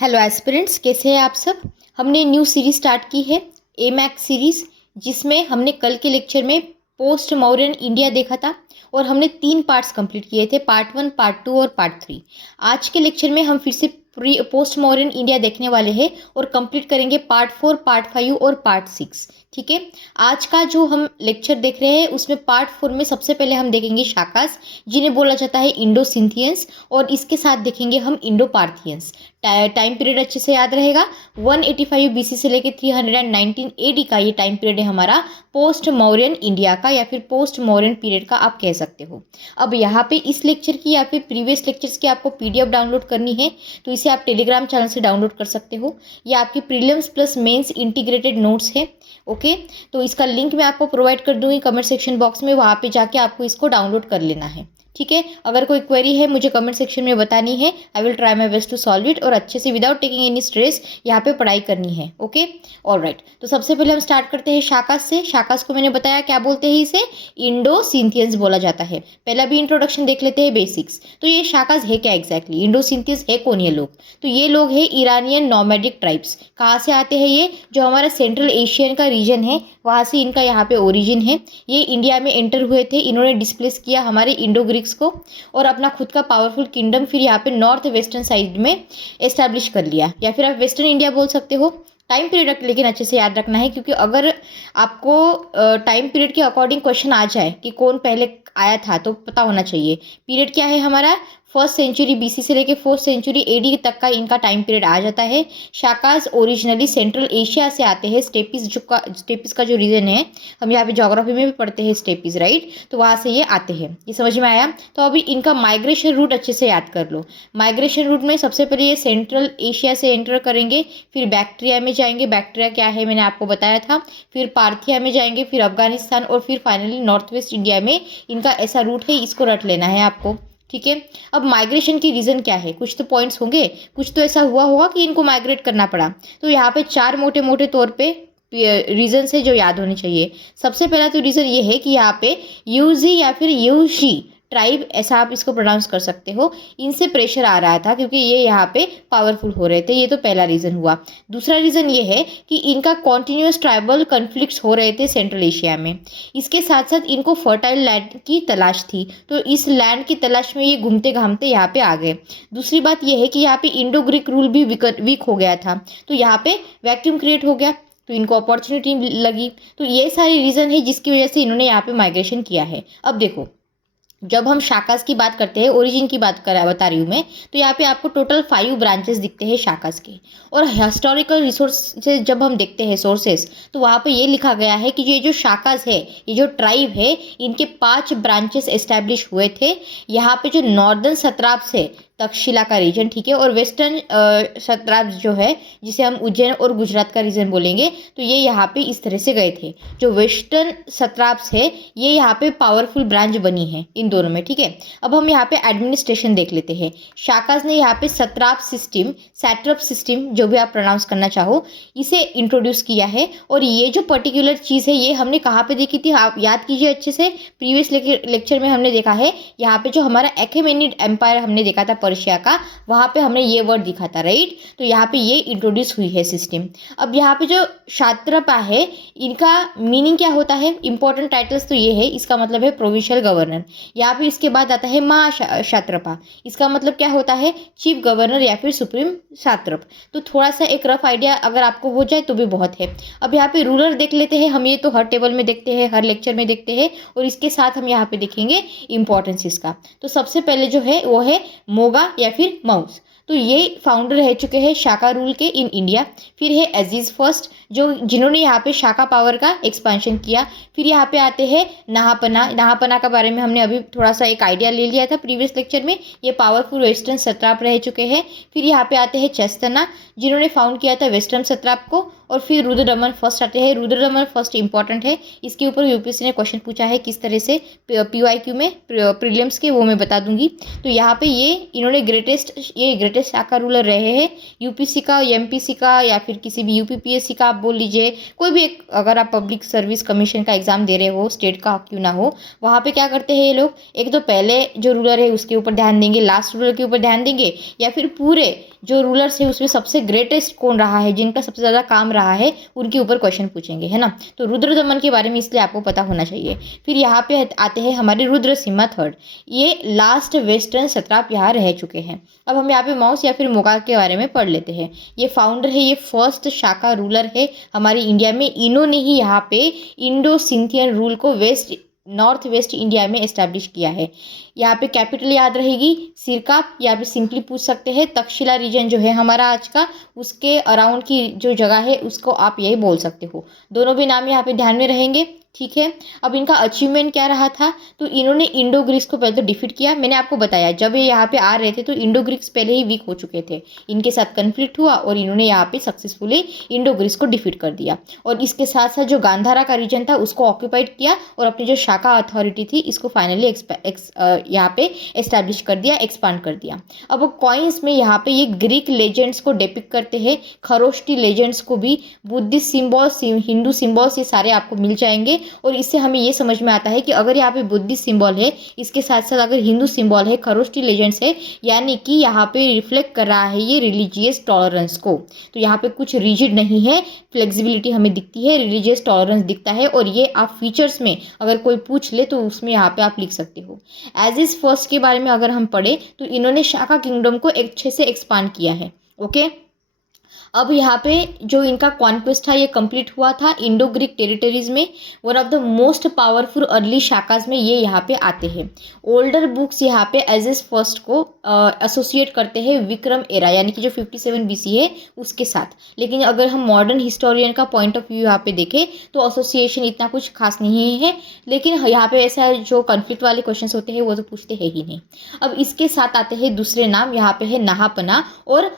Hello aspirants, कैसे हैं आप सब। हमने न्यू सीरीज स्टार्ट की है एमैक्स सीरीज, जिसमें हमने कल के लेक्चर में पोस्ट मौर्यन इंडिया देखा था और हमने 3 पार्ट्स कंप्लीट किए थे, पार्ट 1, पार्ट 2 और पार्ट 3। आज के लेक्चर में हम फिर से पोस्ट मौर्यन इंडिया देखने वाले हैं और कंप्लीट करेंगे पार्ट 4, पार्ट 5 और पार्ट 6। ठीक है, आज का जो हम लेक्चर देख रहे हैं उसमें पार्ट 4 में सबसे पहले हम देखेंगे शाकास, जिन्हें बोला जाता है इंडो सिंथियंस, और इसके साथ देखेंगे हम इंडो पार्थियंस। टाइम पीरियड अच्छे से याद रहेगा, 185 बीसी से लेकर 319 एडी का ये टाइम पीरियड है हमारा पोस्ट मौर्यन इंडिया का, या फिर पोस्ट मौर्यन पीरियड का आप कह सकते हो। अब यहाँ पे इस लेक्चर की या फिर प्रीवियस लेक्चर्स की आपको पीडीएफ डाउनलोड करनी है तो इसे आप टेलीग्राम चैनल से डाउनलोड कर सकते हो। ये आपकी prelims plus mains integrated notes है। ओके, तो इसका लिंक मैं आपको प्रोवाइड कर दूंगी कमेंट सेक्शन बॉक्स में, वहाँ पे जाके आपको इसको डाउनलोड कर लेना है। ठीक है, अगर कोई क्वेरी है मुझे कमेंट सेक्शन में बतानी है, I will try my best to solve it, और अच्छे से विदाउट टेकिंग एनी स्ट्रेस यहाँ पे पढ़ाई करनी है। ओके, ऑलराइट, तो सबसे पहले हम स्टार्ट करते हैं शाकास से। शाकास को मैंने बताया क्या बोलते हैं, इसे इंडो सिंथियंस बोला जाता है। पहला भी इंट्रोडक्शन देख लेते हैं, बेसिक्स। तो ये शाकास है क्या एग्जैक्टली, इंडो सिंथियंस है कौन ये लोग? तो ये लोग है ईरानियन नोमैडिक ट्राइब्स। कहाँ से आते हैं ये? जो हमारा सेंट्रल एशियन का रीजन है वहाँ से इनका यहाँ पे ओरिजिन है। ये इंडिया में एंटर हुए थे, इन्होंने डिस्प्लेस किया हमारे इंडो ग्रीक्स को और अपना खुद का पावरफुल किंगडम फिर यहाँ पे नॉर्थ वेस्टर्न साइड में एस्टैब्लिश कर लिया, या फिर आप वेस्टर्न इंडिया बोल सकते हो। टाइम पीरियड लेकिन अच्छे से याद रखना है, क्योंकि अगर आपको टाइम पीरियड के अकॉर्डिंग क्वेश्चन आ जाए कि कौन पहले आया था तो पता होना चाहिए। पीरियड क्या है हमारा, 1st सेंचुरी बीसी से लेकर 4th सेंचुरी एडी तक का इनका टाइम पीरियड आ जाता है। शाकास ओरिजिनली सेंट्रल एशिया से आते हैं। स्टेपिस का जो रीजन है, हम यहाँ पे ज्योग्राफी में भी पढ़ते हैं स्टेपिस, राइट, तो वहाँ से ये आते हैं। ये समझ में आया? तो अभी इनका माइग्रेशन रूट अच्छे से याद कर लो। माइग्रेशन रूट में सबसे पहले ये सेंट्रल एशिया से एंटर करेंगे, फिर बैक्ट्रिया में जाएंगे। बैक्ट्रिया क्या है मैंने आपको बताया था। फिर पार्थिया में जाएंगे, फिर अफगानिस्तान, और फिर फाइनली नॉर्थ वेस्ट इंडिया में इनका ऐसा रूट है, इसको रट लेना है आपको। ठीक है, अब माइग्रेशन की रीज़न क्या है? कुछ तो पॉइंट्स होंगे, कुछ तो ऐसा हुआ होगा कि इनको माइग्रेट करना पड़ा। तो यहाँ पे 4 मोटे मोटे तौर पे रीजंस है जो याद होने चाहिए। सबसे पहला तो रीज़न ये है कि यहाँ पे यूजी या फिर यूशी ट्राइब, ऐसा आप इसको प्रोनाउंस कर सकते हो, इनसे प्रेशर आ रहा था क्योंकि ये यहाँ पे पावरफुल हो रहे थे। ये तो पहला रीज़न हुआ। दूसरा रीज़न ये है कि इनका कॉन्टिन्यूस ट्राइबल कन्फ्लिक्ट्स हो रहे थे सेंट्रल एशिया में। इसके साथ साथ इनको फर्टाइल लैंड की तलाश थी, तो इस लैंड की तलाश में ये घूमते घामते यहाँ पे आ गए। दूसरी बात ये है कि यहाँ पे इंडो ग्रीक रूल भी वीक हो गया था, तो यहाँ पे वैक्यूम क्रिएट हो गया, तो इनको अपॉर्चुनिटी लगी। तो ये सारी रीज़न है जिसकी वजह से इन्होंने यहाँ पे माइग्रेशन किया है। अब देखो, जब हम शाकास की बात करते हैं, ओरिजिन की बात बता रही हूँ मैं, तो यहाँ पे आपको टोटल 5 ब्रांचेस दिखते हैं शाकास के। और हिस्टोरिकल रिसोर्सेज जब हम देखते हैं सोर्सेस, तो वहाँ पे ये लिखा गया है कि ये जो शाकास है, ये जो ट्राइब है, इनके 5 ब्रांचेस एस्टैब्लिश हुए थे। यहाँ पे जो नॉर्दर्न सत्राप्स है, तक्षशिला का रीजन, ठीक है, और वेस्टर्न सत्राप्स जो है, जिसे हम उज्जैन और गुजरात का रीजन बोलेंगे, तो ये यहाँ पे इस तरह से गए थे। जो वेस्टर्न सत्राप्स है, ये यहाँ पे पावरफुल ब्रांच बनी है इन दोनों में। ठीक है, अब हम यहाँ पे एडमिनिस्ट्रेशन देख लेते हैं। शाकास ने यहाँ पे सत्राप सिस्टम, सैट्रप सिस्टम, जो भी आप प्रोनाउंस करना चाहो, इसे इंट्रोड्यूस किया है। और ये जो पर्टिकुलर चीज़ है, ये हमने कहाँ पे देखी थी, आप याद कीजिए अच्छे से। प्रीवियस लेक्चर में हमने देखा है, यहाँ पे जो हमारा अखेमेनिड एम्पायर हमने देखा था पर्शिया का, वहाँ पे हमने ये वर्ड दिखा था, राइट। तो यहाँ पे ये इंट्रोड्यूस हुई है सिस्टम। अब यहाँ पे जो क्षात्रपा है, इनका मीनिंग क्या होता है? इंपॉर्टेंट टाइटल्स तो ये है, इसका मतलब है प्रोविंशियल गवर्नर। यहाँ पे इसके बाद आता है महाक्षात्रपा, इसका मतलब क्या होता है? चीफ गवर्नर या फिर सुप्रीम क्षात्रप। तो थोड़ा सा एक रफ आइडिया अगर आपको हो जाए तो भी बहुत है। अब यहाँ पे रूलर देख लेते हैं हम, ये तो हर टेबल में देखते हैं, हर लेक्चर में देखते हैं, और इसके साथ हम यहाँ पे देखेंगे इंपॉर्टेंस इसका। तो सबसे पहले जो है वो है मोगा या फिर माउस। तो ये फाउंडर रह चुके हैं शाका रूल के इन इंडिया। फिर है अजीज फर्स्ट, जिन्होंने यहाँ पे शाका पावर का एक्सपेंशन किया। फिर यहाँ पे आते हैं नहापना। नहापना के बारे में हमने अभी थोड़ा सा एक आइडिया ले लिया था प्रीवियस लेक्चर में, ये पावरफुल वेस्टर्न सत्राप रह चुके हैं। फिर यहाँ पे आते हैं चेस्तना, जिन्होंने फाउंड किया था वेस्टर्न सत्राप को। और फिर रुद्रदमन फर्स्ट आते हैं। रुद्रदमन फर्स्ट इंपॉर्टेंट है, इसके ऊपर यूपीएससी ने क्वेश्चन पूछा है किस तरह से पीवाईक्यू में, प्रीलिम्स के, वो मैं बता दूंगी। तो यहाँ पे ये इन्होंने ग्रेटेस्ट शाका रूलर रहे हैं। यूपीसी का, एमपीसी का, या फिर किसी भी यूपीपीएससी का आप बोल लीजिए, कोई भी एक, अगर आप पब्लिक सर्विस कमीशन का एग्जाम दे रहे हो, स्टेट का क्यों ना हो, वहाँ पे क्या करते हैं ये लोग? एक तो पहले जो रूलर है उसके ऊपर ध्यान देंगे, लास्ट रूलर के ऊपर ध्यान देंगे, या फिर पूरे जो रूलर्स है उसमें सबसे ग्रेटेस्ट कौन रहा है, जिनका सबसे ज़्यादा काम रहा है, उनके ऊपर क्वेश्चन पूछेंगे, है ना। तो रुद्रदमन के बारे में इसलिए आपको पता होना चाहिए। फिर यहाँ पे आते हैं हमारे रुद्रसिम्हा थर्ड, ये लास्ट वेस्टर्न सत्राप यहाँ रह चुके हैं। अब हम यहाँ पे माउस या फिर मोगा के बारे में पढ़ लेते हैं। ये फाउंडर है, ये फर्स्ट शाका रूलर है हमारे इंडिया में। इन्होंने ही यहाँ पे इंडो सिंथियन रूल को नॉर्थ वेस्ट इंडिया में एस्टैब्लिश किया है। यहाँ पे कैपिटल याद रहेगी सिरकाप, या फिर सिंपली पूछ सकते हैं तक्षशिला रीजन जो है हमारा आज का, उसके अराउंड की जो जगह है उसको आप यही बोल सकते हो। दोनों भी नाम यहाँ पे ध्यान में रहेंगे, ठीक है। अब इनका अचीवमेंट क्या रहा था, तो इन्होंने इंडो ग्रीक्स को पहले तो डिफीट किया। मैंने आपको बताया जब ये यहाँ पे आ रहे थे तो इंडो ग्रीक्स पहले ही वीक हो चुके थे, इनके साथ कन्फ्लिक्ट हुआ और इन्होंने यहाँ पे सक्सेसफुली इंडो ग्रीक्स को डिफीट कर दिया। और इसके साथ साथ जो गांधारा का रीजन था उसको ऑक्यूपाइड किया और अपनी जो शाका अथॉरिटी थी इसको फाइनली यहाँ पे एस्टैब्लिश कर दिया, एक्सपांड कर दिया। अब कॉइन्स में यहाँ पे ये ग्रीक लेजेंड्स को डिपिक्ट करते हैं, खरोष्टी लेजेंड्स को भी, बुद्धिस्ट सिम्बॉल्स, हिंदू सिम्बॉल्स, ये सारे आपको मिल जाएंगे। और इससे हमें ये समझ में आता है कि अगर यहाँ पे बुद्धिस्ट सिंबल है, इसके साथ साथ अगर हिंदू सिंबल है, खरोष्टी लेजेंड्स है, यानी कि यहाँ पे रिफ्लेक्ट कर रहा है ये रिलीजियस टॉलरेंस को। तो यहाँ पे कुछ रिजिड नहीं है, फ्लेक्सिबिलिटी हमें दिखती है, रिलीजियस टॉलरेंस दिखता है। और ये आप फीचर्स में अगर कोई पूछ ले तो उसमें यहाँ पे आप लिख सकते हो। एज इज फर्स्ट के बारे में अगर हम पढ़े तो इन्होंने शाका किंगडम को अच्छे से एक्सपांड किया है, ओके। अब यहाँ पे जो इनका कॉन्क्वेस्ट था ये कंप्लीट हुआ था इंडो ग्रीक टेरिटरीज में। One of the most powerful early Shakas में ये यहाँ पे आते हैं। ओल्डर बुक्स यहाँ पे एज इज फर्स्ट को एसोसिएट करते हैं विक्रम एरा, यानी कि जो 57 BC है उसके साथ। लेकिन अगर हम मॉडर्न हिस्टोरियन का पॉइंट ऑफ व्यू यहाँ पे देखें तो एसोसिएशन इतना कुछ खास नहीं है। लेकिन यहाँ पे ऐसा जो कॉन्फ्लिक्ट वाले क्वेश्चन होते हैं वो तो पूछते हैं ही नहीं। अब इसके साथ आते हैं दूसरे नाम, यहाँ पे है नहापना और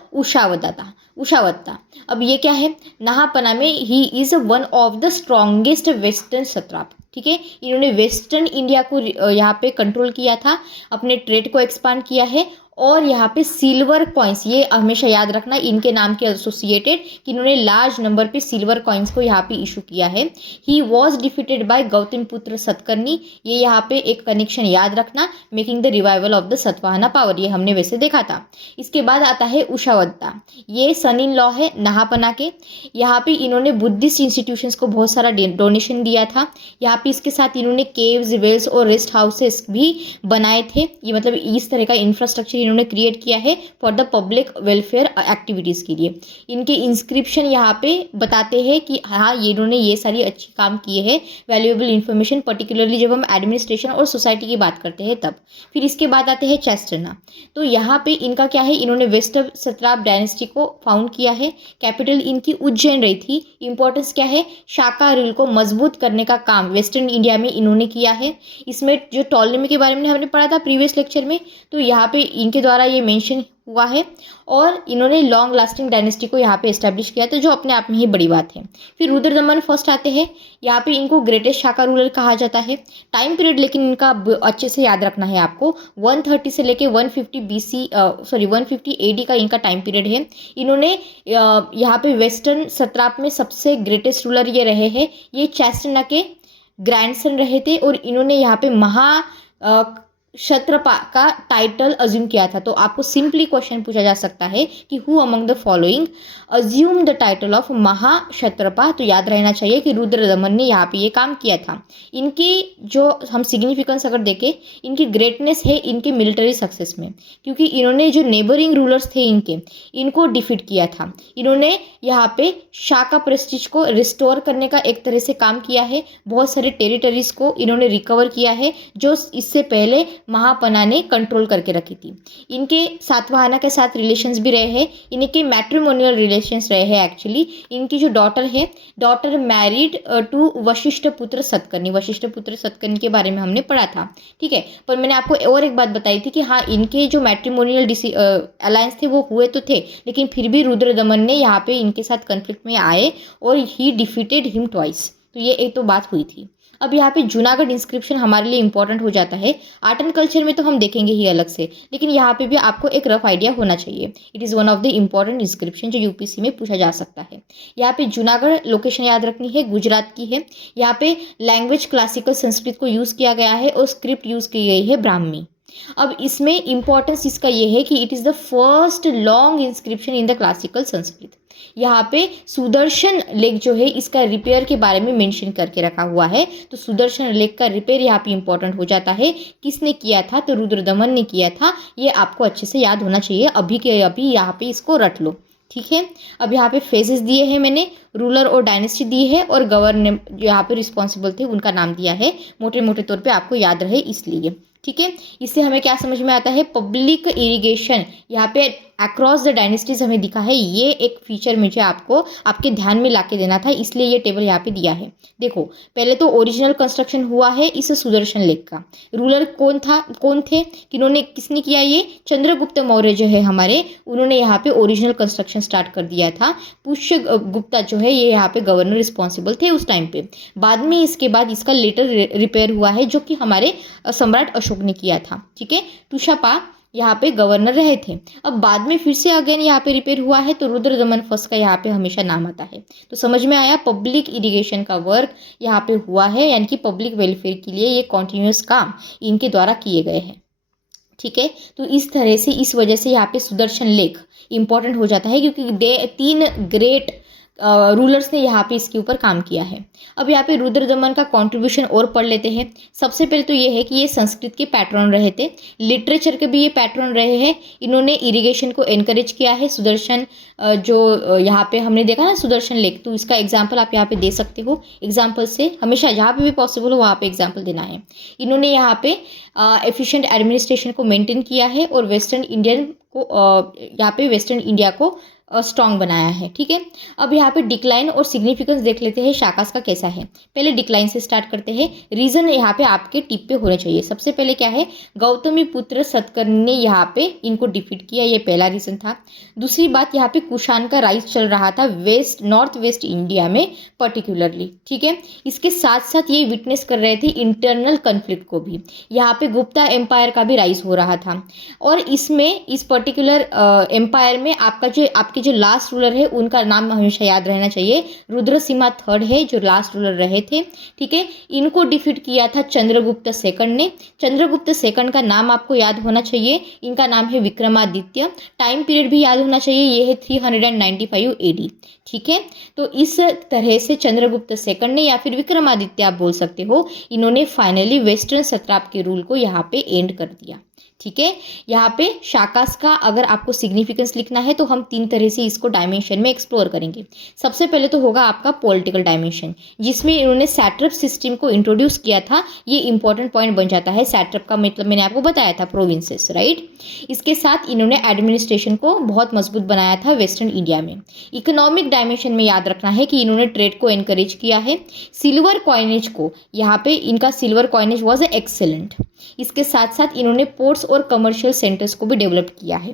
उषावत्ता। अब ये क्या है, नहापना में he is one of the strongest western satrap, ठीक है। इन्होंने वेस्टर्न इंडिया को यहाँ पे कंट्रोल किया था, अपने ट्रेड को एक्सपांड किया है। और यहाँ पे सिल्वर कॉइन्स, ये हमेशा याद रखना इनके नाम के एसोसिएटेड कि इन्होंने लार्ज नंबर पे सिल्वर कॉइन्स को यहाँ पे इशू किया है। He was defeated by Gautam पुत्र सतकर्णी, ये यहाँ पे एक कनेक्शन याद रखना, making the revival of the Satavahana power, ये हमने वैसे देखा था। इसके बाद आता है उषावत्ता, ये सन इन लॉ है नहापना के। यहाँ पे इन्होंने बुद्धिस्ट इंस्टीट्यूशंस को बहुत सारा डोनेशन दिया था। यहाँ पे इसके साथ इन्होंने केव्स, वेल्स और रेस्ट हाउसेस भी बनाए थे। ये मतलब इस तरह का इंफ्रास्ट्रक्चर इन्होंने क्रिएट किया है for the public welfare activities के लिए। इनके इंस्क्रिप्शन यहाँ पे बताते हैं कि हाँ ये इन्होंने ये सारी अच्छी काम किए हैं, वैल्यूएबल इन्फॉर्मेशन, पर्टिकुलरली जब हम एडमिनिस्ट्रेशन और सोसाइटी की बात करते हैं तब। फिर इसके बाद आते हैं चेस्टरना, तो यहाँ पे इनका क्या है, इन्होंने वेस्टर्न सत्राप डायनेस्टी को फाउंड किया है। कैपिटल इनकी उज्जैन रही थी। इंपॉर्टेंस क्या है, शाका रूल को मजबूत करने का काम वेस्टर्न इंडिया में इन्होंने किया है। इसमें जो टॉलेमी के बारे में हमने पढ़ा था प्रीवियस लेक्चर में, तो यहाँ पे के द्वारा ये मेंशन हुआ है। और इन्होंने लॉन्ग लास्टिंग डायनेस्टी को यहाँ पे एस्टैब्लिश किया था, जो अपने आप में ही बड़ी बात है। फिर रुद्रदमन फर्स्ट आते हैं, यहाँ पे इनको ग्रेटेस्ट शाका रूलर कहा जाता है। टाइम पीरियड लेकिन इनका अच्छे से याद रखना है आपको, 130 से लेके 150 AD का इनका टाइम पीरियड है। इन्होंने यहाँ पे वेस्टर्न सत्राप में सबसे ग्रेटेस्ट रूलर ये रहे हैं। ये चेस्टरना के ग्रैंडसन रहे थे और इन्होंने यहाँ पे क्षत्रपा का टाइटल अज्यूम किया था। तो आपको सिंपली क्वेश्चन पूछा जा सकता है कि who among the following assume the title of Mahakshatrapa. तो याद रहना चाहिए कि रुद्रदमन ने यहाँ पे ये काम किया था। इनकी जो हम सिग्निफिकेंस अगर देखें, इनकी ग्रेटनेस है इनके मिलिट्री सक्सेस में, क्योंकि इन्होंने जो नेबरिंग रूलर्स थे इनको डिफीट किया था। इन्होंने यहाँ पे शाका प्रेस्टीज को रिस्टोर करने का एक तरह से काम किया है। बहुत सारे टेरिटरीज को इन्होंने रिकवर किया है जो इससे पहले महापना ने कंट्रोल करके रखी थी। इनके सातवाहना के साथ रिलेशंस भी रहे हैं, इनके मैट्रिमोनियल रिलेशंस रहे हैं। एक्चुअली इनकी जो डॉटर मैरिड टू वशिष्ठ पुत्र सतकर्णी के बारे में हमने पढ़ा था, ठीक है। पर मैंने आपको और एक बात बताई थी कि हाँ इनके जो मैट्रिमोनियल अलायंस थे वो हुए तो थे, लेकिन फिर भी रुद्रदमन ने यहाँ पे इनके साथ कन्फ्लिक्ट में आए और ही डिफीटेड हिम ट्वाइस। तो ये एक तो बात हुई थी। अब यहाँ पे जूनागढ़ इंस्क्रिप्शन हमारे लिए इंपॉर्टेंट हो जाता है। आर्ट एंड कल्चर में तो हम देखेंगे ही अलग से, लेकिन यहाँ पे भी आपको एक रफ आइडिया होना चाहिए। It is one of the important inscription जो यूपीसी में पूछा जा सकता है। यहाँ पे जूनागढ़ लोकेशन याद रखनी है, गुजरात की है। यहाँ पे लैंग्वेज क्लासिकल संस्कृत को यूज़ किया गया है और स्क्रिप्ट यूज़ की गई है ब्राह्मी। अब इसमें इम्पोर्टेंस इसका ये है कि it is the first long inscription in the classical Sanskrit. यहाँ पे सुदर्शन लेख जो है इसका रिपेयर के बारे में मेंशन करके रखा हुआ है। तो सुदर्शन लेख का रिपेयर यहाँ पे इंपॉर्टेंट हो जाता है। किसने किया था? तो रुद्रदमन ने किया था। ये आपको अच्छे से याद होना चाहिए, अभी के अभी यहाँ पे इसको रट लो, ठीक है। अब यहाँ पे फेजेस दिए हैं मैंने, रूलर और डायनेस्टी दी है, और गवर्नर जो यहाँ पे रिस्पॉन्सिबल थे उनका नाम दिया है, मोटे मोटे तौर पे आपको याद रहे इसलिए, ठीक है। इससे हमें क्या समझ में आता है? पब्लिक इरिगेशन यहाँ पे अक्रॉस द डायनेस्टीज हमें दिखा है। ये एक फीचर मुझे आपको आपके ध्यान में लाके देना था, इसलिए ये टेबल यहाँ पे दिया है। देखो, पहले तो ओरिजिनल कंस्ट्रक्शन हुआ है इस सुदर्शन लेख का। रूलर कौन थे, किसने किया? ये चंद्रगुप्त मौर्य जो है हमारे, उन्होंने यहाँ पे ओरिजिनल कंस्ट्रक्शन स्टार्ट कर दिया था। पुष्य गुप्ता जो है ये यहाँ पे गवर्नर रिस्पॉन्सिबल थे उस टाइम पे। बाद में इसके बाद इसका लेटर रिपेयर हुआ है, जो कि हमारे सम्राट अशोक ने किया था, ठीक है। तुषापा यहाँ पे गवर्नर रहे थे। अब बाद में फिर से अगेन यहाँ पे रिपेयर हुआ है, तो रुद्रदमन फर्स्ट का यहाँ पे हमेशा नाम आता है। तो समझ में आया, पब्लिक इरिगेशन का वर्क यहाँ पे हुआ है, यानी कि पब्लिक वेलफेयर के लिए ये कॉन्टिन्यूस काम इनके द्वारा किए गए हैं, ठीक है। तो इस तरह से, इस वजह से यहाँ पे सुदर्शन लेख इंपॉर्टेंट हो जाता है, क्योंकि 3 ग्रेट रूलर्स ने यहाँ पे इसके ऊपर काम किया है। अब यहाँ पे रुद्रदमन का कंट्रीब्यूशन और पढ़ लेते हैं। सबसे पहले तो ये है कि ये संस्कृत के पैट्रन रहे थे, लिटरेचर के भी ये पैट्रन रहे हैं। इन्होंने इरिगेशन को एनकरेज किया है। सुदर्शन जो यहाँ पे हमने देखा ना सुदर्शन लेख, तो इसका एग्जाम्पल आप यहाँ पे दे सकते हो। एग्जाम्पल से हमेशा जहाँ पे भी पॉसिबल हो वहाँ पे एग्जाम्पल देना है। इन्होंने यहाँ पे एफिशिएंट एडमिनिस्ट्रेशन को मेंटेन किया है, और वेस्टर्न इंडिया को स्ट्रॉन्ग बनाया है, ठीक है। अब यहाँ पे डिक्लाइन और सिग्निफिकेंस देख लेते हैं शाकास का कैसा है। पहले डिक्लाइन से स्टार्ट करते हैं। रीजन यहाँ पे आपके टिप पे होने चाहिए। सबसे पहले क्या है? गौतमी पुत्र सतकर्णी ने यहाँ पे इनको डिफीट किया, ये पहला रीजन था। दूसरी बात, यहाँ पे कुषाण का राइज चल रहा था नॉर्थ वेस्ट इंडिया में पर्टिकुलरली, ठीक है। इसके साथ साथ ये विटनेस कर रहे थे इंटरनल कन्फ्लिक्ट को भी। यहाँ पे गुप्ता एम्पायर का भी राइज हो रहा था, और इसमें इस पर्टिकुलर एम्पायर में आपके जो लास्ट रूलर है उनका नाम हमेशा याद रहना चाहिए। रुद्रसिम्हा थर्ड है जो लास्ट रूलर रहे थे, ठीक है। इनको डिफीट किया था चंद्रगुप्त सेकंड ने। चंद्रगुप्त सेकंड का नाम आपको याद होना चाहिए। इनका नाम है विक्रमादित्य। टाइम पीरियड भी याद होना चाहिए, ये है 395 AD, ठीक है। तो इस तरह से चंद्रगुप्त सेकंड ने, या फिर विक्रमादित्य आप बोल सकते हो, इन्होंने फाइनली वेस्टर्न सत्राप के रूल को यहाँ पे एंड कर दिया, ठीक है। यहाँ पे शाकास का अगर आपको सिग्निफिकेंस लिखना है तो हम 3 तरह से इसको डायमेंशन में एक्सप्लोर करेंगे। सबसे पहले तो होगा आपका पॉलिटिकल डायमेंशन, जिसमें इन्होंने सैट्रप सिस्टम को इंट्रोड्यूस किया था। ये इंपॉर्टेंट पॉइंट बन जाता है। सैट्रप का मतलब मैंने आपको बताया था प्रोविंसेस, राइट। इसके साथ इन्होंने एडमिनिस्ट्रेशन को बहुत मजबूत बनाया था वेस्टर्न इंडिया में। इकोनॉमिक डायमेंशन में याद रखना है कि इन्होंने ट्रेड को एनकरेज किया है। सिल्वर कॉइनेज को, यहाँ पे इनका सिल्वर कॉइनेज वॉज एक्सेलेंट। इसके साथ साथ इन्होंने पोर्ट्स और कमर्शियल सेंटर्स को भी डेवलप किया है।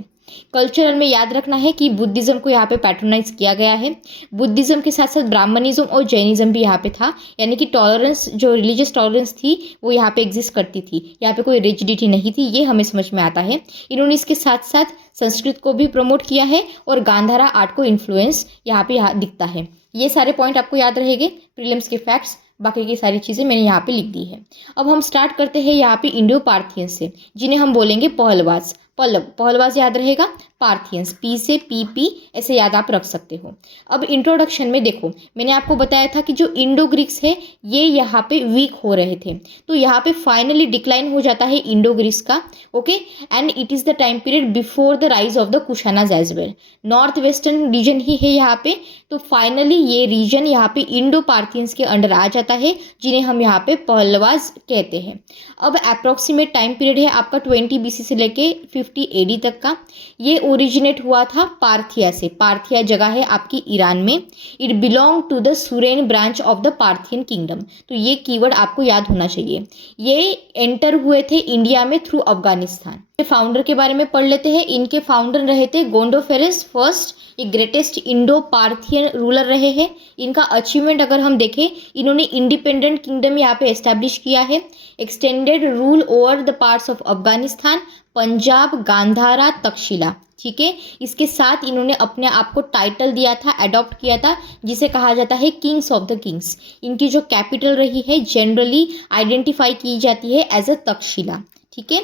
कल्चरल में याद रखना है कि बुद्धिज्म को यहाँ पे पैट्रोनाइज किया गया है। बुद्धिज्म के साथ साथ ब्राह्मणिज्म और जैनिज्म भी यहाँ पे था, यानी कि टॉलरेंस, जो रिलीजियस टॉलरेंस थी वो यहाँ पे एग्जिस्ट करती थी। यहाँ पे कोई रिजिडिटी नहीं थी, ये हमें समझ में आता है। इन्होंने इसके साथ साथ संस्कृत को भी प्रमोट किया है, और गांधारा आर्ट को इन्फ्लुएंस यहाँ पे दिखता है। ये सारे पॉइंट आपको याद रहेंगे, प्रीलिम्स के फैक्ट्स। बाकी की सारी चीज़ें मैंने यहाँ पे लिख दी है। अब हम स्टार्ट करते हैं यहाँ पे इंडो पार्थियंस से, जिन्हें हम बोलेंगे पहलवास। पहलवास याद रहेगा। पार्थियंस, पी से PP ऐसे याद आप रख सकते हो। अब इंट्रोडक्शन में देखो, मैंने आपको बताया था कि जो इंडो ग्रीक्स है ये यहाँ पे वीक हो रहे थे, तो यहाँ पे फाइनली डिक्लाइन हो जाता है इंडो ग्रीक्स का, okay. And it is the time period before the rise of the Kushanas as well. North western region ही है यहाँ पे, तो फाइनली ये रीजन यहाँ पे इंडो पार्थियंस के अंडर आ जाता है, जिन्हें हम यहाँ पे पहलवास कहते हैं। अब अप्रोक्सीमेट टाइम पीरियड है आपका 20 BC से लेके 50 AD तक का। ये ओरिजिनेट हुआ था पार्थिया से। पार्थिया जगह है आपकी ईरान में। It belong to the Suren branch of the Parthian kingdom. तो ये कीवर्ड आपको याद होना चाहिए। ये एंटर हुए थे इंडिया में थ्रू अफगानिस्तान। फाउंडर के बारे में पढ़ लेते हैं। इनके फाउंडर रहे थे गोंडोफेरस फर्स्ट। ये ग्रेटेस्ट इंडो पार्थियन रूलर रहे हैं। इनका अचीवमेंट अगर हम देखें, इन्होंने इंडिपेंडेंट किंगडम यहाँ पे एस्टैब्लिश किया है। Extended rule over the parts of Afghanistan, Punjab, Gandhara, Taxila, ठीक है। इसके साथ इन्होंने अपने आप को टाइटल दिया था, अडॉप्ट किया था, जिसे कहा जाता है किंग्स ऑफ द किंग्स। इनकी जो कैपिटल रही है जनरली आइडेंटिफाई की जाती है एज अ तक्षशिला, ठीक है।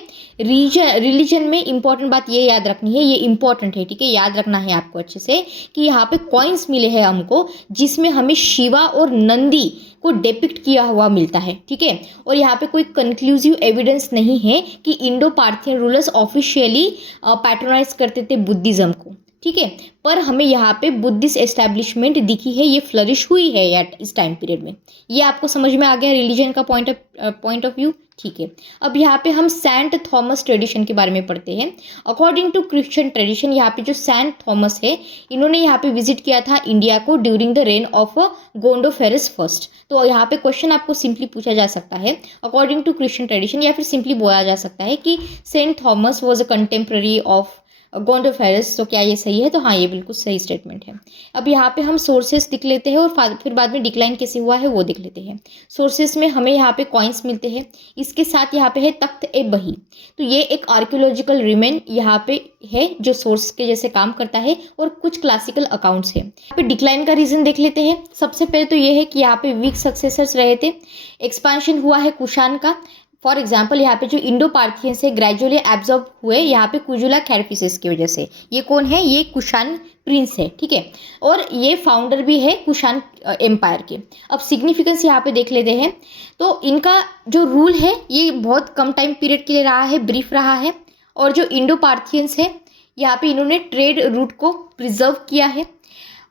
रिलीजन में इंपॉर्टेंट बात ये याद रखनी है, ये इंपॉर्टेंट है, ठीक है, याद रखना है आपको अच्छे से कि यहाँ पे कॉइन्स मिले हैं हमको जिसमें हमें शिवा और नंदी को डिपिक्ट किया हुआ मिलता है, ठीक है। और यहाँ पे कोई कंक्लूसिव एविडेंस नहीं है कि Indo Parthian rulers officially patronise करते थे बुद्धिज्म को, ठीक है। पर हमें यहाँ पे बुद्धिस्ट एस्टैब्लिशमेंट दिखी है, ये फ्लरिश हुई है एट इस टाइम पीरियड में। ये आपको समझ में आ गया रिलीजन का पॉइंट ऑफ व्यू, ठीक है। अब यहाँ पे हम सेंट थॉमस ट्रेडिशन के बारे में पढ़ते हैं। अकॉर्डिंग टू क्रिश्चियन ट्रेडिशन, यहाँ पे जो सेंट थॉमस है इन्होंने यहाँ पे विजिट किया था इंडिया को during the reign of Gondophares first. तो यहाँ पे क्वेश्चन आपको सिंपली पूछा जा सकता है अकॉर्डिंग टू क्रिश्चियन ट्रेडिशन, या फिर सिंपली बोला जा सकता है कि Saint Thomas was a contemporary of Gondophares. तो क्या ये सही है? तो हाँ, ये बिल्कुल सही स्टेटमेंट है। अब यहाँ पे हम सोर्सेस दिख लेते हैं और फिर बाद में डिक्लाइन कैसे हुआ है वो देख लेते हैं। सोर्सेस में हमें यहाँ पे कॉइन्स मिलते हैं, इसके साथ यहाँ पे है तख्त ए बही। तो ये एक आर्कियोलॉजिकल रिमेन यहाँ पे है जो सोर्स के जैसे काम करता है, और कुछ क्लासिकल अकाउंट्स है। यहाँ पे डिक्लाइन का रीजन देख लेते हैं। सबसे पहले तो ये है कि यहाँ पे वीक सक्सेसर्स रहे थे, एक्सपांशन हुआ है कुषाण का। फॉर एग्जाम्पल यहाँ पे जो इंडो पार्थियंस है ग्रेजुअली एब्जॉर्ब हुए यहाँ पे कुजुला कैरफिसिस की वजह से। ये कौन है? ये कुषाण प्रिंस है, ठीक है, और ये फाउंडर भी है कुषाण एम्पायर के। अब सिग्निफिकेंस यहाँ पे देख लेते हैं। तो इनका जो रूल है ये बहुत कम टाइम पीरियड के लिए रहा है, ब्रीफ रहा है। और जो इंडो पार्थियंस है यहाँ पे इन्होंने ट्रेड रूट को प्रिजर्व किया है।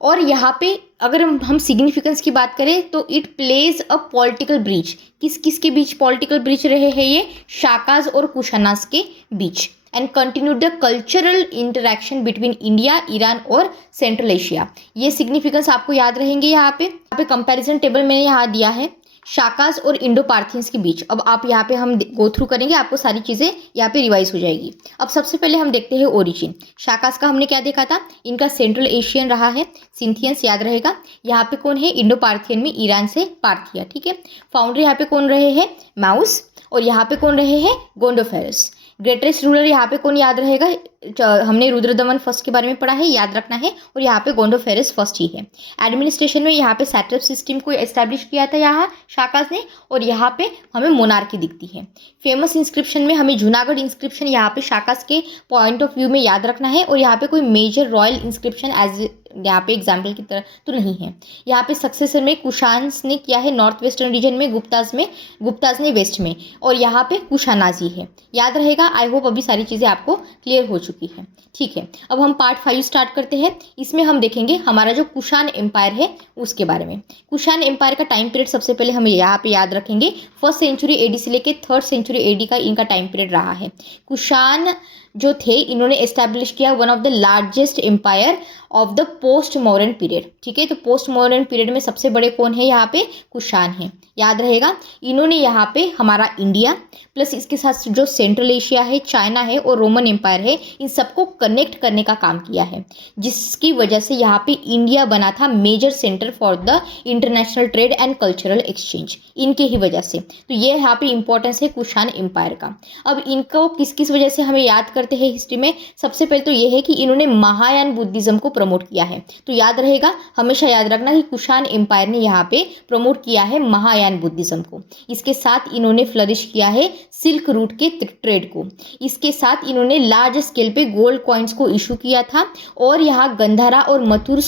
और यहाँ पे अगर हम सिग्निफिकेंस की बात करें तो it plays a political bridge. किस किस के बीच पॉलिटिकल ब्रिज रहे हैं? ये शाकाज और कुशानास के बीच। And continued the cultural interaction between India, Iran और सेंट्रल एशिया। ये सिग्निफिकेंस आपको याद रहेंगे। यहाँ पे कंपैरिजन टेबल मैंने यहाँ दिया है शाकाज और इंडो पार्थियंस के बीच। अब आप यहाँ पे हम गो थ्रू करेंगे, आपको सारी चीज़ें यहाँ पे रिवाइज हो जाएगी। अब सबसे पहले हम देखते हैं ओरिजिन। शाकाज का हमने क्या देखा था? इनका सेंट्रल एशियन रहा है, सिंथियंस याद रहेगा। यहाँ पे कौन है? इंडो पार्थियन में ईरान से पार्थिया, ठीक है। फाउंडर यहाँ पे कौन रहे हैं? माउस। और यहाँ पे कौन रहे हैं? गोंडोफेरस। ग्रेटेस्ट रूलर यहाँ पे कौन याद रहेगा? हमने रुद्रदमन फर्स्ट के बारे में पढ़ा है, याद रखना है। और यहाँ पे गोंडोफेरस फर्स्ट ही है। एडमिनिस्ट्रेशन में यहाँ पे सैट्रप सिस्टम को एस्टैब्लिश किया था यहाँ शाकाज ने। और यहाँ पे हमें मोनार्की दिखती है। फेमस इंस्क्रिप्शन में हमें जूनागढ़ इंस्क्रिप्शन यहाँ पे शाकाज के पॉइंट ऑफ व्यू में याद रखना है। और यहाँ पे कोई मेजर रॉयल इंस्क्रिप्शन एज यहाँ पे एग्जाम्पल की तरह तो नहीं है। यहाँ पे सक्सेसर में कुशान्स ने किया है नॉर्थ वेस्टर्न रीजन में, गुप्ताज ने वेस्ट में, और यहाँ पे कुशानाजी है, याद रहेगा। आई होप अभी सारी चीज़ें आपको क्लियर हो चुकी है, ठीक है। अब हम पार्ट 5 स्टार्ट करते हैं। इसमें हम देखेंगे हमारा जो कुषाण एम्पायर है उसके बारे में। कुषाण एम्पायर का टाइम पीरियड सबसे पहले हम यहाँ पे याद रखेंगे। 1st सेंचुरी एडी से लेके 3rd सेंचुरी एडी का इनका टाइम पीरियड रहा है। कुषाण जो थे इन्होंने एस्टैब्लिश किया one of the largest empire of the post modern period, ठीक है। तो पोस्ट मॉडर्न पीरियड में सबसे बड़े कौन है? यहाँ पे कुषाण है, याद रहेगा। इन्होंने यहाँ पे हमारा इंडिया प्लस इसके साथ जो सेंट्रल एशिया है, चाइना है और रोमन एम्पायर है, इन सबको कनेक्ट करने का काम किया है, जिसकी वजह से यहाँ पे इंडिया बना था major centre for the international trade and cultural exchange, इनके ही वजह से। तो ये यहाँ पे इंपॉर्टेंस है कुषाण एम्पायर का। अब इनको किस किस वजह से हमें याद करते हैं हिस्ट्री में? सबसे पहले तो ये है कि इन्होंने महायान बुद्धिज्म को प्रमोट किया है। तो याद रहेगा, हमेशा याद रखना कि कुषाण एम्पायर ने यहाँ पे प्रमोट किया है महायान बुद्धिज्म को। इसके साथ इन्होंने फ्लरिश किया है सिल्क रूट के ट्रेड को। इसके साथ इन्होंने लार्ज स्केल पे गोल्ड कॉइन्स को इशू किया था। और यहाँ गंधारा और मथुरा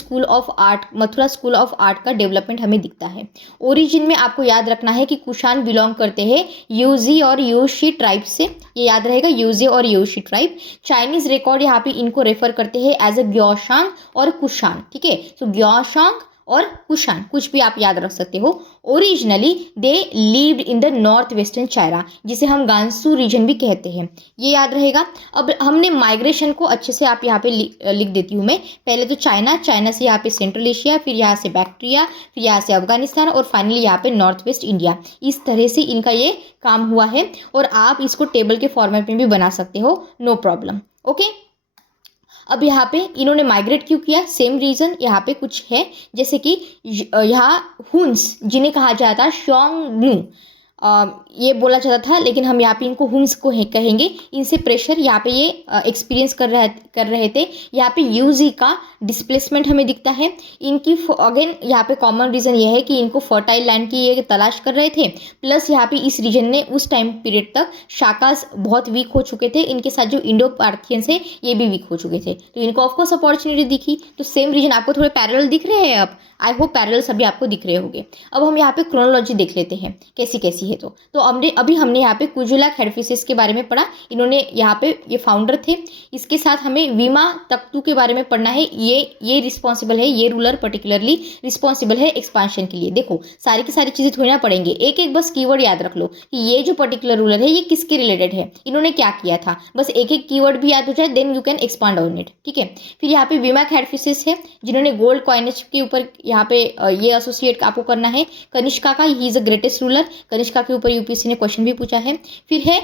स्कूल ऑफ आर्ट का डेवलपमेंट हमें दिखता है। ओरिजिन में आपको याद रखना है कि कुषाण बिलोंग करते हैं यूजी और यूशी ट्राइब से, ये याद रहेगा, यूजी और यूशी ट्राइब। चाइनीज रिकॉर्ड यहाँ पे इनको रेफर करते हैं एज अ ग्योशांग और कुषाण, ठीक है। तो ग्योशांग और कुषाण कुछ भी आप याद रख सकते हो। Originally they lived in the north western China, जिसे हम गांसू रीजन भी कहते हैं, ये याद रहेगा। अब हमने माइग्रेशन को अच्छे से आप यहाँ पे लिख देती हूँ मैं। पहले तो चाइना से यहाँ पे सेंट्रल एशिया, फिर यहाँ से बैक्ट्रिया, फिर यहाँ से अफगानिस्तान और फाइनली यहाँ पे नॉर्थ वेस्ट इंडिया। इस तरह से इनका ये काम हुआ है और आप इसको टेबल के फॉर्मेट में भी बना सकते हो, नो प्रॉब्लम, ओके। अब यहाँ पे इन्होंने माइग्रेट क्यों किया? सेम रीज़न यहाँ पे कुछ है, जैसे कि यहाँ हुन्स जिन्हें कहा जाता है शोंगनू, ये बोला जाता था, लेकिन हम यहाँ पे इनको हुम्स को कहेंगे। इनसे प्रेशर यहाँ पे ये एक्सपीरियंस कर रहे थे। यहाँ पे यूजी का डिस्प्लेसमेंट हमें दिखता है। इनकी अगेन यहाँ पे कॉमन रीज़न ये है कि इनको फर्टाइल लैंड की ये तलाश कर रहे थे, प्लस यहाँ पे इस रीजन ने उस टाइम पीरियड तक शाकास बहुत वीक हो चुके थे। इनके साथ जो इंडो पार्थियंस है ये भी वीक हो चुके थे, तो इनको ऑफकोर्स अपॉर्चुनिटी दिखी। तो सेम रीजन आपको थोड़े पैरेलल दिख रहे हैं। अब आई होप पैरेलल सभी आपको दिख रहे होंगे। अब हम यहाँ पे क्रोनोलॉजी देख लेते हैं कैसी कैसी है। तो हमने यहाँ पे कुजुला खैरफिसेस के बारे में पढ़ा। इन्होंने यहाँ पे ये फाउंडर थे। इसके साथ हमें विमा तख्तू के बारे में पढ़ना है। ये रिस्पॉन्सिबल है, ये रूलर पर्टिकुलरली रिस्पॉन्सिबल है एक्सपांशन के लिए। देखो सारी की सारी चीज़ें थोड़ी ना पढ़ेंगे, एक एक बस कीवर्ड याद रख लो कि ये जो पर्टिकुलर रूलर है ये किसके रिलेटेड है, इन्होंने क्या किया था। बस एक एक कीवर्ड भी याद हो जाए, then you can expand on it. ठीक है। फिर यहाँ पे विमा खैरफिसेस है, जिन्होंने गोल्ड कॉइनेज के ऊपर यहाँ पे ये एसोसिएट आपको करना है। कनिष्का का, he is a greatest ruler. Kanishka के ऊपर यूपीएससी ने क्वेश्चन भी पूछा है। फिर है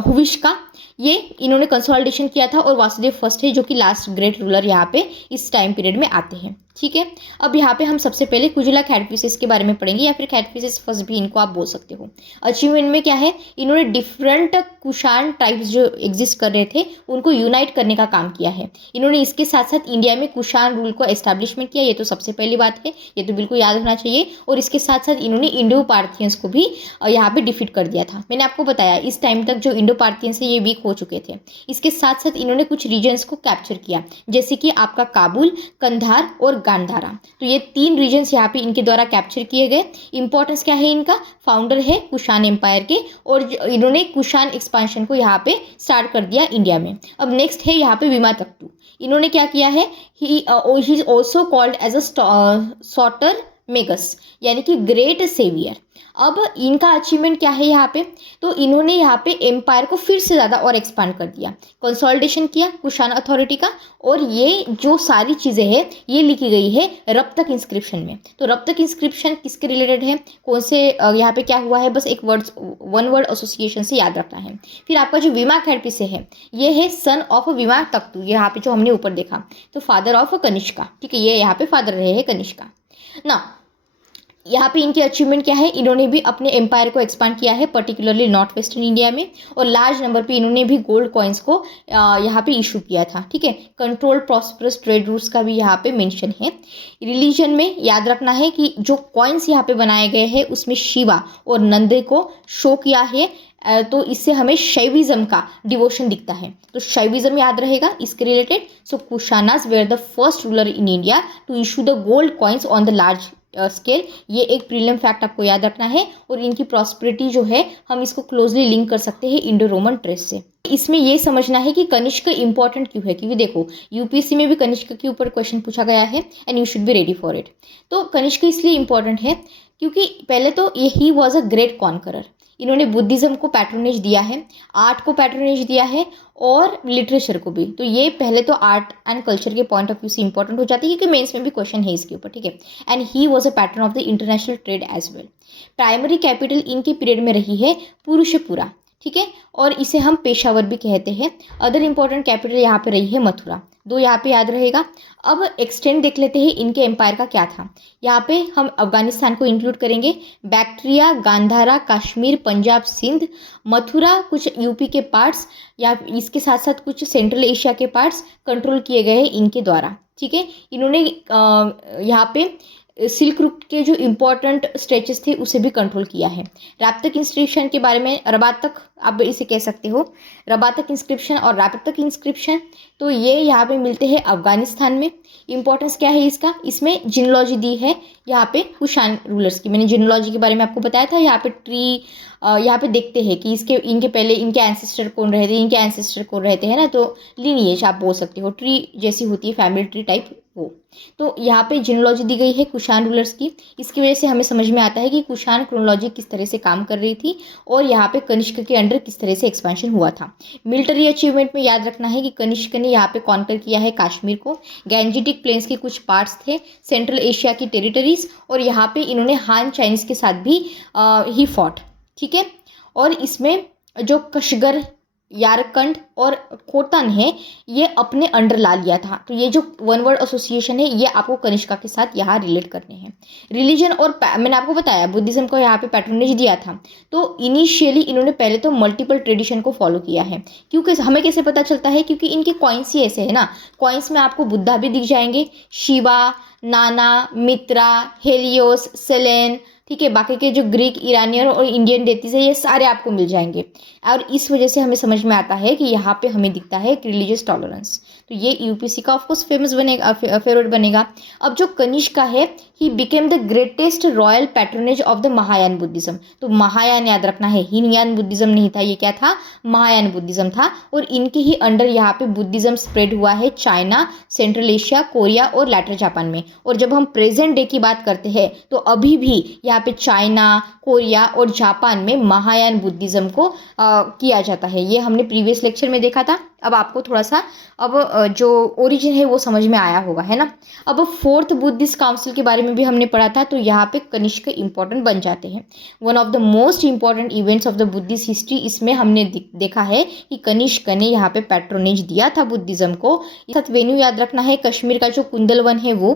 हुविष्का, ये इन्होंने कंसोलिडेशन किया था। और वासुदेव फर्स्ट है, जो कि लास्ट ग्रेट रूलर यहाँ पे इस टाइम पीरियड में आते हैं। ठीक है। अब यहाँ पे हम सबसे पहले कुजुला खैरफिसेस के बारे में पढ़ेंगे, या फिर खैरफिसेस फर्स्ट भी इनको आप बोल सकते हो। अचीवमेंट में क्या है, इन्होंने डिफरेंट कुशान ट्राइब्स जो एग्जिस्ट कर रहे थे उनको यूनाइट करने का काम किया है। इन्होंने इसके साथ साथ इंडिया में कुशान रूल को एस्टैब्लिशमेंट किया, ये तो सबसे पहली बात है, ये तो बिल्कुल याद होना चाहिए। और इसके साथ साथ इन्होंने इंडो पार्थियंस को भी यहाँ पे डिफीट कर दिया था। मैंने आपको बताया इस टाइम तक जो इंडो पार्थियंस है ये वीक हो चुके थे। इसके साथ साथ इन्होंने कुछ रीजन्स को कैप्चर किया, जैसे कि आपका काबुल, कंधार और गांधारा। तो ये 3 रीजन्स यहाँ पे इनके द्वारा कैप्चर किए गए। इंपॉर्टेंस क्या है इनका, फाउंडर है कुशान एम्पायर के, और इन्होंने कुशान एक्सपांशन को यहाँ पे स्टार्ट कर दिया इंडिया में। अब नेक्स्ट है यहाँ पे विमा तख्तू। इन्होंने क्या किया है, he is also called as a Soter Megas, यानी कि ग्रेट सेवियर। अब इनका अचीवमेंट क्या है यहाँ पे, तो इन्होंने यहाँ पे एम्पायर को फिर से ज़्यादा और एक्सपांड कर दिया, कंसोलिडेशन किया कुशान अथॉरिटी का। और ये जो सारी चीज़ें हैं ये लिखी गई है रप्तक इंस्क्रिप्शन में। तो रप्तक इंस्क्रिप्शन किसके रिलेटेड है, कौन से यहाँ पे क्या हुआ है, बस एक वन वर्ड एसोसिएशन से याद रखना है। फिर आपका जो विमा खैरपिस है ये है सन ऑफ विमा तख्तू, यहाँ पे जो हमने ऊपर देखा, तो फादर ऑफ कनिष्का। ठीक है, ये यहाँ पे फादर रहे हैं कनिष्का ना। यहाँ पे इनकी अचीवमेंट क्या है, इन्होंने भी अपने एम्पायर को एक्सपांड किया है, पर्टिकुलरली नॉर्थ वेस्टर्न इंडिया में। और लार्ज नंबर पे इन्होंने भी गोल्ड कॉइन्स को यहाँ पे इशू किया था। ठीक है। कंट्रोल प्रॉस्परस ट्रेड रूट्स का भी यहाँ पे मेंशन है। रिलीजन में याद रखना है कि जो कॉइन्स यहाँ पे बनाए गए हैं उसमें शिवा और नंदे को शो किया है, तो इससे हमें शैविज्म का डिवोशन दिखता है। तो शैविज्म याद रहेगा इसके related. So Kushanas were the first ruler in India to issue the gold coins on the large scale. ये एक प्रीलिम फैक्ट आपको याद रखना है। और इनकी प्रॉस्पेरिटी जो है हम इसको क्लोजली लिंक कर सकते हैं इंडो रोमन ट्रेस से। इसमें ये समझना है कि कनिष्क इंपॉर्टेंट क्यों है, क्योंकि देखो यूपीएससी में भी कनिष्क के ऊपर क्वेश्चन पूछा गया है and you should be ready for it. तो कनिष्क इसलिए इंपॉर्टेंट है क्योंकि पहले तो ये ही वॉज अ ग्रेट कॉन्करर। इन्होंने बुद्धिज़्म को पैट्रोनेज दिया है, आर्ट को पैट्रोनेज दिया है और लिटरेचर को भी। तो ये पहले तो आर्ट एंड कल्चर के पॉइंट ऑफ व्यू से इंपॉर्टेंट हो जाती है, क्योंकि मेंस में भी क्वेश्चन है इसके ऊपर। ठीक है। And he was a pattern of the international trade as well. Primary capital इनके पीरियड में रही है पुरुषपुरा। ठीक है। और इसे हम पेशावर भी कहते हैं। अदर इंपॉर्टेंट कैपिटल यहाँ पे रही है मथुरा। 2 यहाँ पे याद रहेगा। अब एक्सटेंड देख लेते हैं इनके एम्पायर का क्या था। यहाँ पे हम अफगानिस्तान को इंक्लूड करेंगे, बैक्ट्रिया, गांधारा, कश्मीर, पंजाब, सिंध, मथुरा, कुछ यूपी के पार्ट्स, या इसके साथ साथ कुछ सेंट्रल एशिया के पार्ट्स कंट्रोल किए गए हैं इनके द्वारा। ठीक है। इन्होंने यहाँ पे सिल्क रूट के जो इम्पोर्टेंट स्ट्रेचेस थे उसे भी कंट्रोल किया है। राप्तक इंस्क्रिप्शन के बारे में, रबातक आप इसे कह सकते हो, रबातक इंस्क्रिप्शन और राप्तक इंस्क्रिप्शन, तो ये यहाँ पे मिलते हैं अफगानिस्तान में। इंपॉर्टेंस क्या है इसका, इसमें जिनोलॉजी दी है यहाँ पे कुशान रूलर्स की। मैंने जिनोलॉजी के बारे में आपको बताया था। यहाँ पे ट्री यहाँ पे देखते हैं कि इनके पहले इनके एंसेस्टर कौन रहे थे, इनके एंसेस्टर कौन रहते हैं ना, तो लीनिएज आप बोल सकते हो, ट्री जैसी होती है, फैमिली ट्री टाइप वो। तो यहाँ पे जिनोलॉजी दी गई है कुशान रूलर्स की। इसकी वजह से हमें समझ में आता है कि कुशान क्रोनोलॉजी किस तरह से काम कर रही थी और यहाँ पे कनिष्क के अंडर किस तरह से एक्सपेंशन हुआ था। मिलिट्री अचीवमेंट में याद रखना है कि कनिष्क ने यहाँ पे कॉन्कर किया है कश्मीर को, गैंजेटिक प्लेन्स के कुछ पार्ट्स थे, सेंट्रल एशिया की टेरिटरीज, और यहाँ पे इन्होंने हान चाइनीज के साथ भी ही फॉट। ठीक है। और इसमें जो कशगर यारकंड और खोतान है, ये अपने अंडर ला लिया था। तो ये जो वन वर्ड एसोसिएशन है ये आपको कनिष्का के साथ यहाँ रिलेट करने हैं। रिलीजन और मैंने आपको बताया बुद्धिज्म को यहाँ पे पैट्रोनेज दिया था। तो इनिशियली इन्होंने पहले तो मल्टीपल ट्रेडिशन को फॉलो किया है। क्योंकि हमें कैसे पता चलता है, क्योंकि इनके कॉइन्स ही ऐसे है ना, कॉइन्स में आपको बुद्धा भी दिख जाएंगे, शिवा, नाना, मित्रा, हेलियोस, सेलेन, ठीक है, बाकी के जो ग्रीक, ईरानियन और इंडियन डेटीज है ये सारे आपको मिल जाएंगे। और इस वजह से हमें समझ में आता है कि यहाँ पे हमें दिखता है रिलीजियस टॉलरेंस। तो ये यूपीसी का ऑफकोर्स फेमस बनेगा, फेवरेट बनेगा। अब जो कनिष्का है he became the greatest royal patronage of the Mahayana Buddhism. तो महायान याद रखना है, हीनयान बुद्धिज्म नहीं था, ये क्या था, महायान बुद्धिज्म था। और इनके ही अंडर यहाँ पे बुद्धिज्म स्प्रेड हुआ है चाइना, सेंट्रल एशिया, कोरिया और लैटर जापान में। और जब हम प्रेजेंट डे की बात करते हैं तो अभी भी यहाँ पे चाइना, कोरिया और जापान में महायान बुद्धिज्म को किया जाता है। ये हमने प्रीवियस लेक्चर में देखा था। अब आपको थोड़ा सा अब जो ओरिजिन है वो समझ में आया होगा, है ना। अब फोर्थ बुद्धिस्ट काउंसिल के बारे में भी हमने पढ़ा था। तो यहाँ पे कनिष्क इंपॉर्टेंट बन जाते हैं। One of the most important events of the Buddhist history, इसमें हमने देखा है कि कनिष्क ने यहाँ पे पैट्रोनेज दिया था बुद्धिज्म को। साथ वेन्यू याद रखना है, कश्मीर का जो कुंदलवन है वो।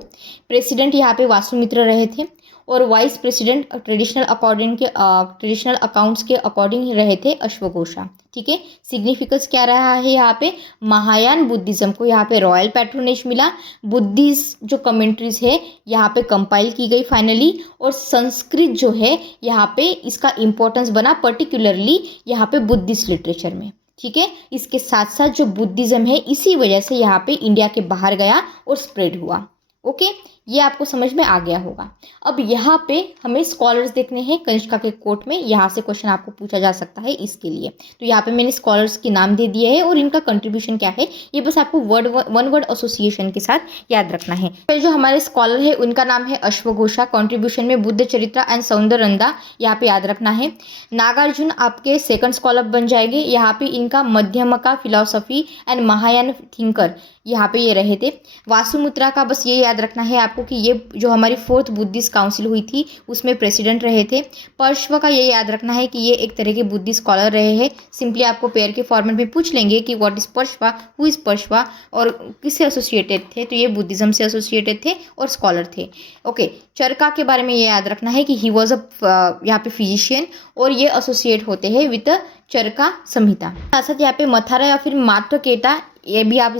प्रेसिडेंट यहाँ पे वासुमित्र रहे थे और वाइस प्रेसिडेंट ट्रेडिशनल अकाउंट्स के अकॉर्डिंग रहे थे अश्वघोषा। ठीक है, सिग्निफिकेंस क्या रहा है यहाँ पे, महायान बुद्धिज्म को यहाँ पे रॉयल पैट्रोनेज मिला। बुद्धिस्ट जो कमेंट्रीज है यहाँ पे कंपाइल की गई फाइनली। और संस्कृत जो है यहाँ पे इसका इंपॉर्टेंस बना, पर्टिकुलरली यहाँ पे बुद्धिस्ट लिटरेचर में। ठीक है, इसके साथ साथ जो बुद्धिज्म है इसी वजह से यहाँ पे इंडिया के बाहर गया और स्प्रेड हुआ। ओके, ये आपको समझ में आ गया होगा। अब यहाँ पे हमें स्कॉलर्स देखने हैं कनिष्का के कोर्ट में। यहाँ से क्वेश्चन आपको पूछा जा सकता है इसके लिए। तो यहाँ पे मैंने स्कॉलर्स के नाम दे दिए हैं और इनका कंट्रीब्यूशन क्या है ये बस आपको वन वर्ड एसोसिएशन के साथ याद रखना है। तो जो हमारे स्कॉलर है उनका नाम है अश्वघोषा। कंट्रीब्यूशन में बुद्ध चरित्र एंड सौंदरनंदा यहाँ पे याद रखना है। नागार्जुन आपके सेकंड स्कॉलर बन जाएंगे। यहाँ पे इनका मध्यमका फिलॉसफी एंड महायान थिंकर यहाँ पे ये रहे थे। वासुमित्रा का बस ये याद रखना है आपको कि ये जो हमारी फोर्थ बुद्धिस्ट काउंसिल हुई थी उसमें प्रेसिडेंट रहे थे। पर्शवा का ये याद रखना है कि ये एक तरह के बुद्धिस्ट स्कॉलर रहे हैं। सिंपली आपको पेयर के फॉर्मेट में पूछ लेंगे कि व्हाट इज पर्शवा, हु इज पर्शवा और किससे एसोसिएटेड थे, तो ये बुद्धिज्म से एसोसिएटेड थे और स्कॉलर थे। ओके, चरका के बारे में ये याद रखना है कि ही वॉज यहाँ पे फिजिशियन और ये एसोसिएट होते हैं विद चरका संहिता। साथ साथ यहाँ पे मथारा या फिर मात्रकेता, ये भी आप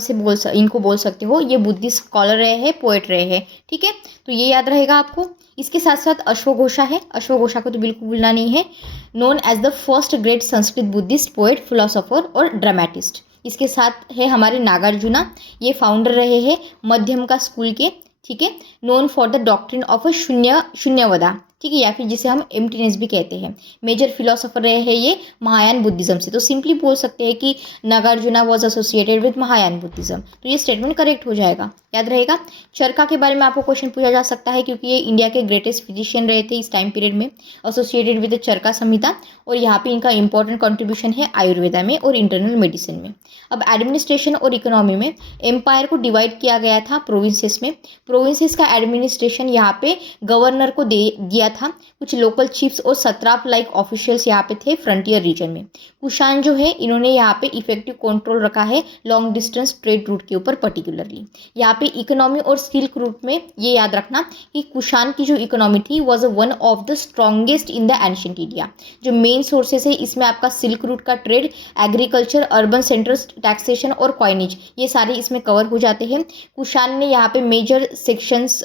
इनको बोल सकते हो, ये बुद्धिस्ट स्कॉलर रहे हैं, पोएट रहे हैं। ठीक है, तो ये याद रहेगा आपको। इसके साथ साथ अश्वघोषा है, अश्वघोषा को तो बिल्कुल भूलना नहीं है। Known as the first great Sanskrit Buddhist poet, philosopher और ड्रामेटिस्ट। इसके साथ है हमारे नागार्जुना, ये फाउंडर रहे हैं मध्यम का स्कूल के। ठीक है, known for the doctrine of a Shunyavada, ठीक है, या फिर जिसे हम एम्प्टीनेस भी कहते हैं। मेजर फिलोसोफर रहे हैं ये महायान बुद्धिज्म से। तो सिंपली बोल सकते हैं कि Nagarjuna was associated with Mahayana Buddhism. तो ये स्टेटमेंट करेक्ट हो जाएगा, याद रहेगा। चरका के बारे में आपको क्वेश्चन पूछा जा सकता है क्योंकि ये इंडिया के ग्रेटेस्ट फिजिशियन रहे थे इस टाइम पीरियड में, एसोसिएटेड विद चरका संहिता। और यहाँ पे इनका इंपॉर्टेंट कॉन्ट्रीब्यूशन है आयुर्वेदा में और इंटरनल मेडिसिन में। अब एडमिनिस्ट्रेशन और इकोनॉमी में एम्पायर को डिवाइड किया गया था प्रोविंसेस में। प्रोविंसेस का एडमिनिस्ट्रेशन यहाँ पे गवर्नर को दिया था। कुछ लोकल चीफ्स और सत्राप लाइक ऑफिशियल्स यहाँ पे थे फ्रंटियर रीजन में। कुषाण जो है इन्होंने यहाँ पे इफेक्टिव कंट्रोल रखा है लॉन्ग डिस्टेंस ट्रेड रूट के ऊपर पर्टिकुलरली। यहाँ पे इकोनॉमी और सिल्क रूट में ये याद रखना कि कुषाण की जो इकोनॉमी थी was one of the strongest in the ancient India. जो मेन सोर्सेस है इसमें आपका सिल्क रूट का trade, agriculture, urban centres, taxation और कॉइनेज, ये सारे इसमें कवर हो जाते हैं। कुषाण ने यहाँ पे मेजर सेक्शंस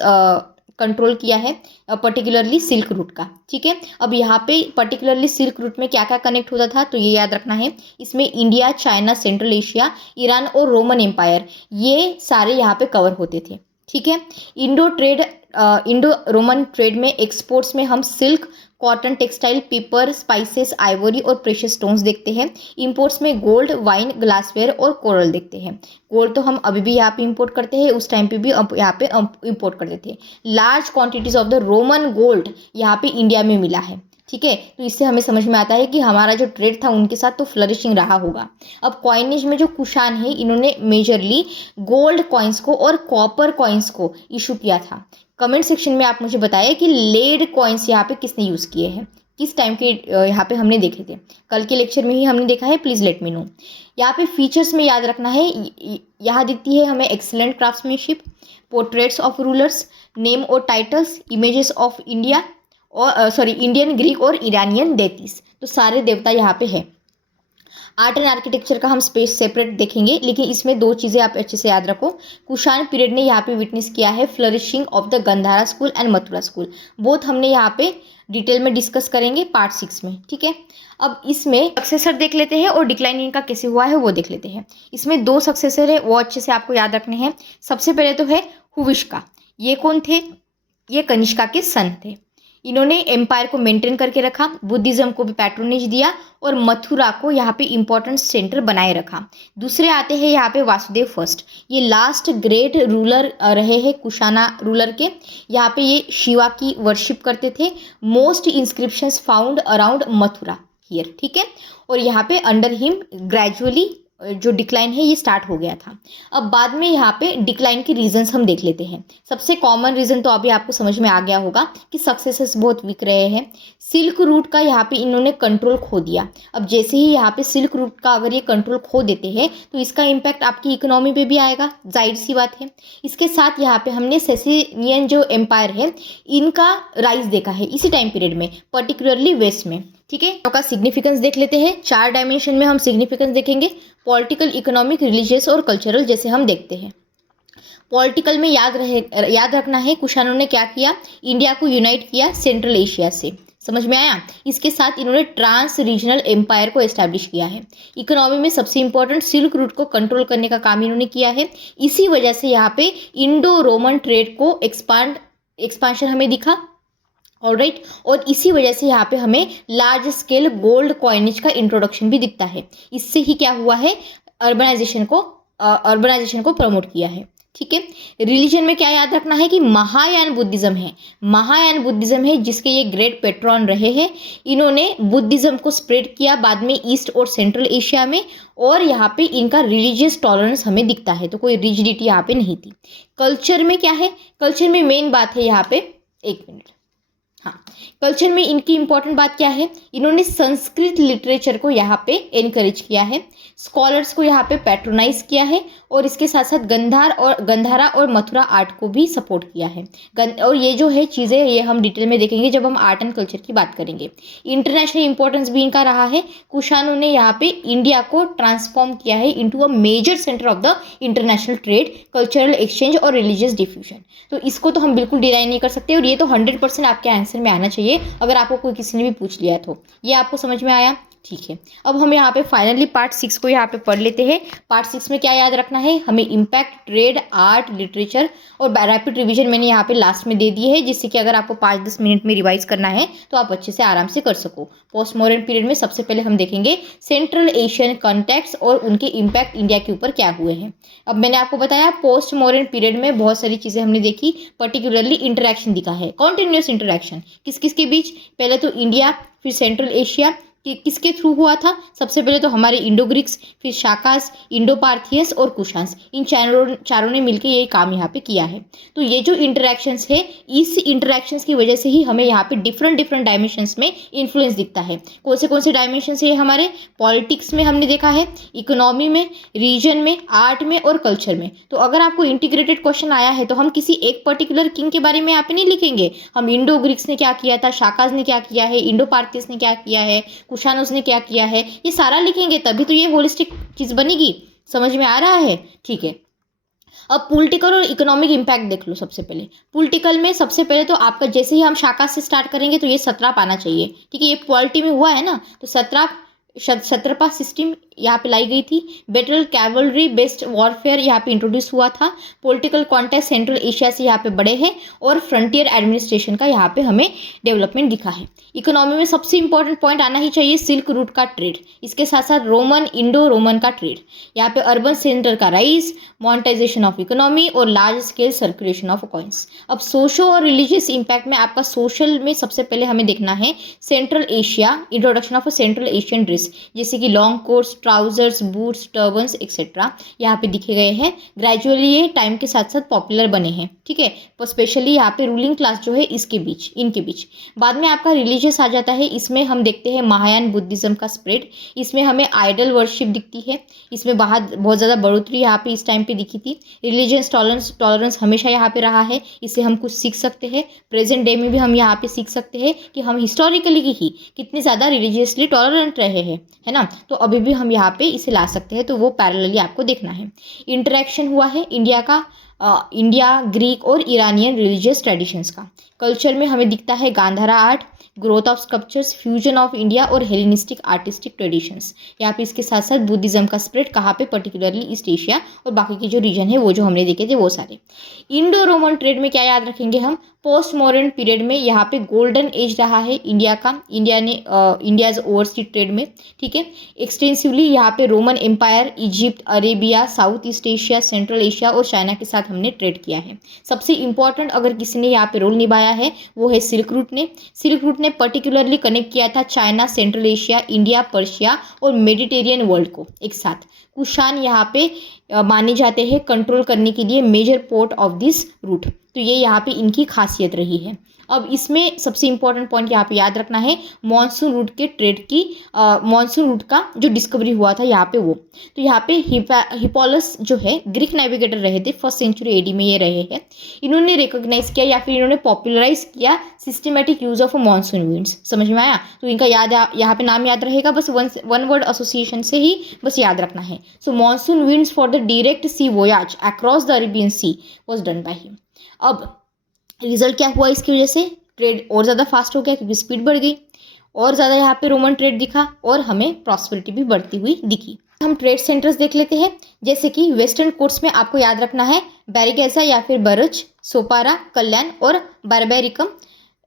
कंट्रोल किया है पर्टिकुलरली सिल्क रूट का। ठीक है, अब यहाँ पे पर्टिकुलरली सिल्क रूट में क्या क्या कनेक्ट होता था तो ये याद रखना है। इसमें India, China, central Asia, Iran और रोमन एम्पायर, ये सारे यहाँ पे कवर होते थे। ठीक है, इंडो रोमन ट्रेड में एक्सपोर्ट्स में हम silk, cotton, textile, paper, spices, Ivory और प्रेशियस स्टोन्स देखते हैं। इंपोर्ट्स में गोल्ड, वाइन, ग्लासवेयर और कोरल देखते हैं। गोल्ड तो हम अभी भी यहाँ पे इंपोर्ट करते हैं, उस टाइम पे भी यहाँ पे इंपोर्ट करते थे। Large quantities of the Roman gold यहाँ पे इंडिया में मिला है। ठीक है, तो इससे हमें समझ में आता है कि हमारा जो ट्रेड था उनके साथ तो फ्लरिशिंग रहा होगा। अब कॉइनेज में जो कुषाण है इन्होंने मेजरली गोल्ड कॉइन्स को और कॉपर कॉइन्स को इशू किया था। कमेंट सेक्शन में आप मुझे बताइए कि लेड कॉइन्स यहाँ पे किसने यूज़ किए हैं। किस टाइम के यहाँ पे हमने देखे थे, कल के लेक्चर में ही हमने देखा है, प्लीज़ लेट मी नो। यहाँ पे फीचर्स में याद रखना है, यहाँ दिखती है हमें excellent craftsmanship, portraits of rulers, name और टाइटल्स, इमेजेस ऑफ इंडिया और इंडियन, ग्रीक और ईरानियन डेटीज, तो सारे देवता यहाँ पे है। आर्ट एंड आर्किटेक्चर का हम स्पेस सेपरेट देखेंगे, लेकिन इसमें दो चीज़ें आप अच्छे से याद रखो। कुषाण पीरियड ने यहाँ पे विटनेस किया है flourishing of the Gandhara school and Mathura school, both हमने यहाँ पे डिटेल में डिस्कस करेंगे पार्ट 6 में, ठीक है। अब इसमें सक्सेसर देख लेते हैं और डिक्लाइन इनका कैसे हुआ है वो देख लेते हैं। इसमें 2 सक्सेसर है, वो अच्छे से आपको याद रखने हैं। सबसे पहले तो है हुविष्का, ये कौन थे, ये कनिष्का के सन थे। इन्होंने एम्पायर को मेंटेन करके रखा, बुद्धिज्म को भी पैट्रोनेज दिया और मथुरा को यहाँ पे इम्पोर्टेंट सेंटर बनाए रखा। दूसरे आते हैं यहाँ पे वासुदेव फर्स्ट, ये लास्ट ग्रेट रूलर रहे हैं कुशाना रूलर के। यहाँ पे ये शिवा की वर्शिप करते थे। Most inscriptions found around Mathura here, ठीक है। और यहाँ पे अंडर हिम ग्रेजुअली जो डिक्लाइन है ये स्टार्ट हो गया था। अब बाद में यहाँ पे डिक्लाइन के रीजंस हम देख लेते हैं। सबसे कॉमन रीज़न तो अभी आपको समझ में आ गया होगा कि सक्सेसेस बहुत वीक रहे हैं। सिल्क रूट का यहाँ पे इन्होंने कंट्रोल खो दिया। अब जैसे ही यहाँ पे सिल्क रूट का अगर ये कंट्रोल खो देते हैं तो इसका इम्पैक्ट आपकी इकोनॉमी पे भी आएगा, जाहिर सी बात है। इसके साथ यहाँ पे हमने सेसेनियन जो एम्पायर है इनका राइज देखा है इसी टाइम पीरियड में, पर्टिकुलरली वेस्ट में, ठीक है। तो का सिग्निफिकेंस देख लेते हैं। 4 डायमेंशन में हम सिग्निफिकेंस देखेंगे, पॉलिटिकल, इकोनॉमिक, रिलीजियस और कल्चरल, जैसे हम देखते हैं। पॉलिटिकल में याद रखना है कुषाणों ने क्या किया, इंडिया को यूनाइट किया सेंट्रल एशिया से, समझ में आया। इसके साथ इन्होंने ट्रांस रीजनल एम्पायर को एस्टैब्लिश किया है। इकोनॉमी में सबसे इंपॉर्टेंट सिल्क रूट को कंट्रोल करने का काम इन्होंने किया है। इसी वजह से यहाँ पे इंडो रोमन ट्रेड को एक्सपांशन हमें दिखा, ऑलराइट। और इसी वजह से यहाँ पे हमें लार्ज स्केल गोल्ड कॉइनेज का इंट्रोडक्शन भी दिखता है। इससे ही क्या हुआ है, अर्बनाइजेशन को प्रमोट किया है, ठीक है। रिलीजन में क्या याद रखना है कि महायान बुद्धिज्म है जिसके ये ग्रेट पेट्रॉन रहे हैं। इन्होंने बुद्धिज्म को स्प्रेड किया बाद में ईस्ट और सेंट्रल एशिया में, और यहाँ पे इनका रिलीजियस टॉलरेंस हमें दिखता है, तो कोई रिजिडिटी यहाँ पे नहीं थी। कल्चर में क्या है, कल्चर में मेन बात है यहाँ पे, एक मिनट, हाँ, कल्चर में इनकी इंपॉर्टेंट बात क्या है, इन्होंने संस्कृत लिटरेचर को यहाँ पे एनकरेज किया है, स्कॉलर्स को यहाँ पे पैट्रोनाइज किया है, और इसके साथ साथ गंधारा और मथुरा आर्ट को भी सपोर्ट किया है। और ये जो है चीज़ें ये हम डिटेल में देखेंगे जब हम आर्ट एंड कल्चर की बात करेंगे। इंटरनेशनल इंपॉर्टेंस भी इनका रहा है। कुषाणों ने यहाँ पे इंडिया को ट्रांसफॉर्म किया है into a major centre of the international trade, cultural exchange और रिलीजियस डिफ्यूजन। तो इसको तो हम बिल्कुल डिनाई नहीं कर सकते, और ये तो 100% आपके आंसर में आना चाहिए अगर आपको कोई किसी ने भी पूछ लिया तो। ये आपको समझ में आया, ठीक है। अब हम यहाँ पे फाइनली पार्ट 6 को यहाँ पे पढ़ लेते हैं। पार्ट 6 में क्या याद रखना है हमें, इम्पैक्ट, ट्रेड, आर्ट, लिटरेचर, और रैपिड रिवीजन मैंने यहाँ पे लास्ट में दे दिए है, जिससे कि अगर आपको 5-10 मिनट में रिवाइज करना है तो आप अच्छे से आराम से कर सको। पोस्ट मॉडर्न पीरियड में सबसे पहले हम देखेंगे सेंट्रल एशियन कॉन्टेक्स्ट और उनके इम्पैक्ट इंडिया के ऊपर क्या हुए हैं। अब मैंने आपको बताया पोस्ट मॉडर्न पीरियड में बहुत सारी चीज़ें हमने देखी, पर्टिकुलरली इंटरेक्शन दिखा है, कॉन्टिन्यूस इंटरेक्शन किस किस के बीच, पहले तो इंडिया, फिर सेंट्रल एशिया, कि किसके थ्रू हुआ था, सबसे पहले तो हमारे इंडो ग्रीक्स, फिर शाकास, इंडो पार्थियंस और कुशांस, इन चारों ने मिलकर ये काम यहाँ पे किया है। तो ये जो इंटरेक्शंस है, इस इंटरेक्शंस की वजह से ही हमें यहाँ पे डिफरेंट डायमेंशंस में इन्फ्लुएंस दिखता है। कौन से डायमेंशंस है हमारे, पॉलिटिक्स में हमने देखा है, इकोनॉमी में, रीजन में, आर्ट में और कल्चर में। तो अगर आपको इंटीग्रेटेड क्वेश्चन आया है तो हम किसी एक पर्टिकुलर किंग के बारे में यहाँ पे नहीं लिखेंगे, हम इंडो ग्रीक्स ने क्या किया था, शाकास ने क्या किया है, इंडो पार्थियंस ने क्या किया है, कुशानोस ने क्या किया है, ये सारा लिखेंगे, तभी तो ये होलिस्टिक चीज बनेगी। समझ में आ रहा है, ठीक है। अब पॉलिटिकल और इकोनॉमिक इम्पैक्ट देख लो। सबसे पहले पॉलिटिकल में सबसे पहले तो आपका जैसे ही हम शाका से स्टार्ट करेंगे तो ये सत्रप आना चाहिए, ठीक है। ये पॉलिटी में हुआ है ना, तो सत्रपा सिस्टम यहाँ पे लाई गई थी। बेटल कैवलरी बेस्ड वॉरफेयर यहाँ पे इंट्रोड्यूस हुआ था। पॉलिटिकल कॉन्टेक्स्ट सेंट्रल एशिया से यहाँ पे बड़े हैं, और फ्रंटियर एडमिनिस्ट्रेशन का यहाँ पे हमें डेवलपमेंट दिखा है। इकोनॉमी में सबसे इंपॉर्टेंट पॉइंट आना ही चाहिए सिल्क रूट का ट्रेड, इसके साथ साथ रोमन इंडो रोमन का ट्रेड, यहाँ पे अर्बन सेंटर का राइज, मॉनेटाइजेशन ऑफ इकोनॉमी और large scale circulation of coins. अब सोशल और रिलीजियस इम्पैक्ट में आपका सोशल में सबसे पहले हमें देखना है central Asia, introduction of central Asian dress, जैसे कि long quotes, trousers, boots, turbans etcetera यहाँ पे दिखे गए हैं। ग्रेजुअली ये टाइम के साथ साथ पॉपुलर बने हैं, ठीक है। पर स्पेशली यहाँ पे रूलिंग क्लास जो है इनके बीच। बाद में आपका रिलीजियस आ जाता है। इसमें हम देखते हैं महायान बुद्धिज्म का स्प्रेड। इसमें हमें आइडल वर्शिप दिखती है। इसमें बहुत ज़्यादा बढ़ोतरी यहाँ पे इस टाइम पे दिखी थी। रिलीजियस टॉलरेंस हमेशा यहाँ पे रहा है। इससे हम कुछ सीख सकते हैं। प्रेजेंट डे में भी हम यहाँ पे सीख सकते हैं कि हम हिस्टोरिकली ही कितने ज़्यादा रिलीजियसली टॉलरेंट रहे हैं, है ना। तो अभी भी हम यहाँ पे इसे ला सकते हैं। तो वो पैरेलली आपको देखना है। इंटरेक्शन हुआ है इंडिया, ग्रीक और ईरानियन रिलीजियस ट्रेडिशंस का। कल्चर में हमें दिखता है Gandhara art, growth of sculptures, fusion of India और हेलेनिस्टिक आर्टिस्टिक ट्रेडिशंस। यहाँ पे इसके साथ साथ बुद्धिज्म का स्प्रेड कहाँ पे, पर्टिकुलरली ईस्ट एशिया और बाकी के जो रीजन है वो जो हमने देखे थे वो सारे। इंडो रोमन ट्रेड में क्या याद रखेंगे हम, पोस्ट मॉडर्न पीरियड में यहाँ पे गोल्डन एज रहा है इंडिया का। इंडियाज ओवरसीज ट्रेड में, ठीक है। एक्सटेंसिवली यहाँ पे Roman empire, Egypt, Arabia, south east Asia, central Asia और चाइना के साथ हमने ट्रेड किया है। सबसे इंपॉर्टेंट अगर किसी ने यहाँ पे रोल निभाया है वो है सिल्क रूट ने। सिल्क रूट ने पर्टिकुलरली कनेक्ट किया था China, central Asia, India, Persia और मेडिटेरियन वर्ल्ड को एक साथ। कुशान यहाँ पे माने जाते हैं कंट्रोल करने के लिए major port of this route. तो ये यहाँ पे इनकी खासियत रही है। अब इसमें सबसे इंपॉर्टेंट पॉइंट यहाँ पे याद रखना है मॉनसून रूट के ट्रेड की, मॉनसून रूट का जो डिस्कवरी हुआ था यहाँ पे वो। तो यहाँ पे हिपोलस जो है ग्रीक नेविगेटर रहे थे, 1st सेंचुरी AD में ये रहे हैं। इन्होंने रिकॉग्नाइज किया या फिर इन्होंने पॉपुलराइज किया systematic use of monsoon winds. समझ में आया। तो इनका यहाँ पे नाम याद रहेगा, बस वन वर्ड एसोसिएशन से ही बस याद रखना है। So monsoon winds for the direct sea voyage across the Arabian sea was done by him. अब रिजल्ट क्या हुआ इसकी वजह से, ट्रेड और ज़्यादा फास्ट हो गया क्योंकि स्पीड बढ़ गई, और ज़्यादा यहाँ पे रोमन ट्रेड दिखा और हमें प्रॉस्पेरिटी भी बढ़ती हुई दिखी। हम ट्रेड सेंटर्स देख लेते हैं, जैसे कि वेस्टर्न कोर्ट्स में आपको याद रखना है बैरिगेसा या फिर बरच, सोपारा, कल्याण और बारबेरिकम,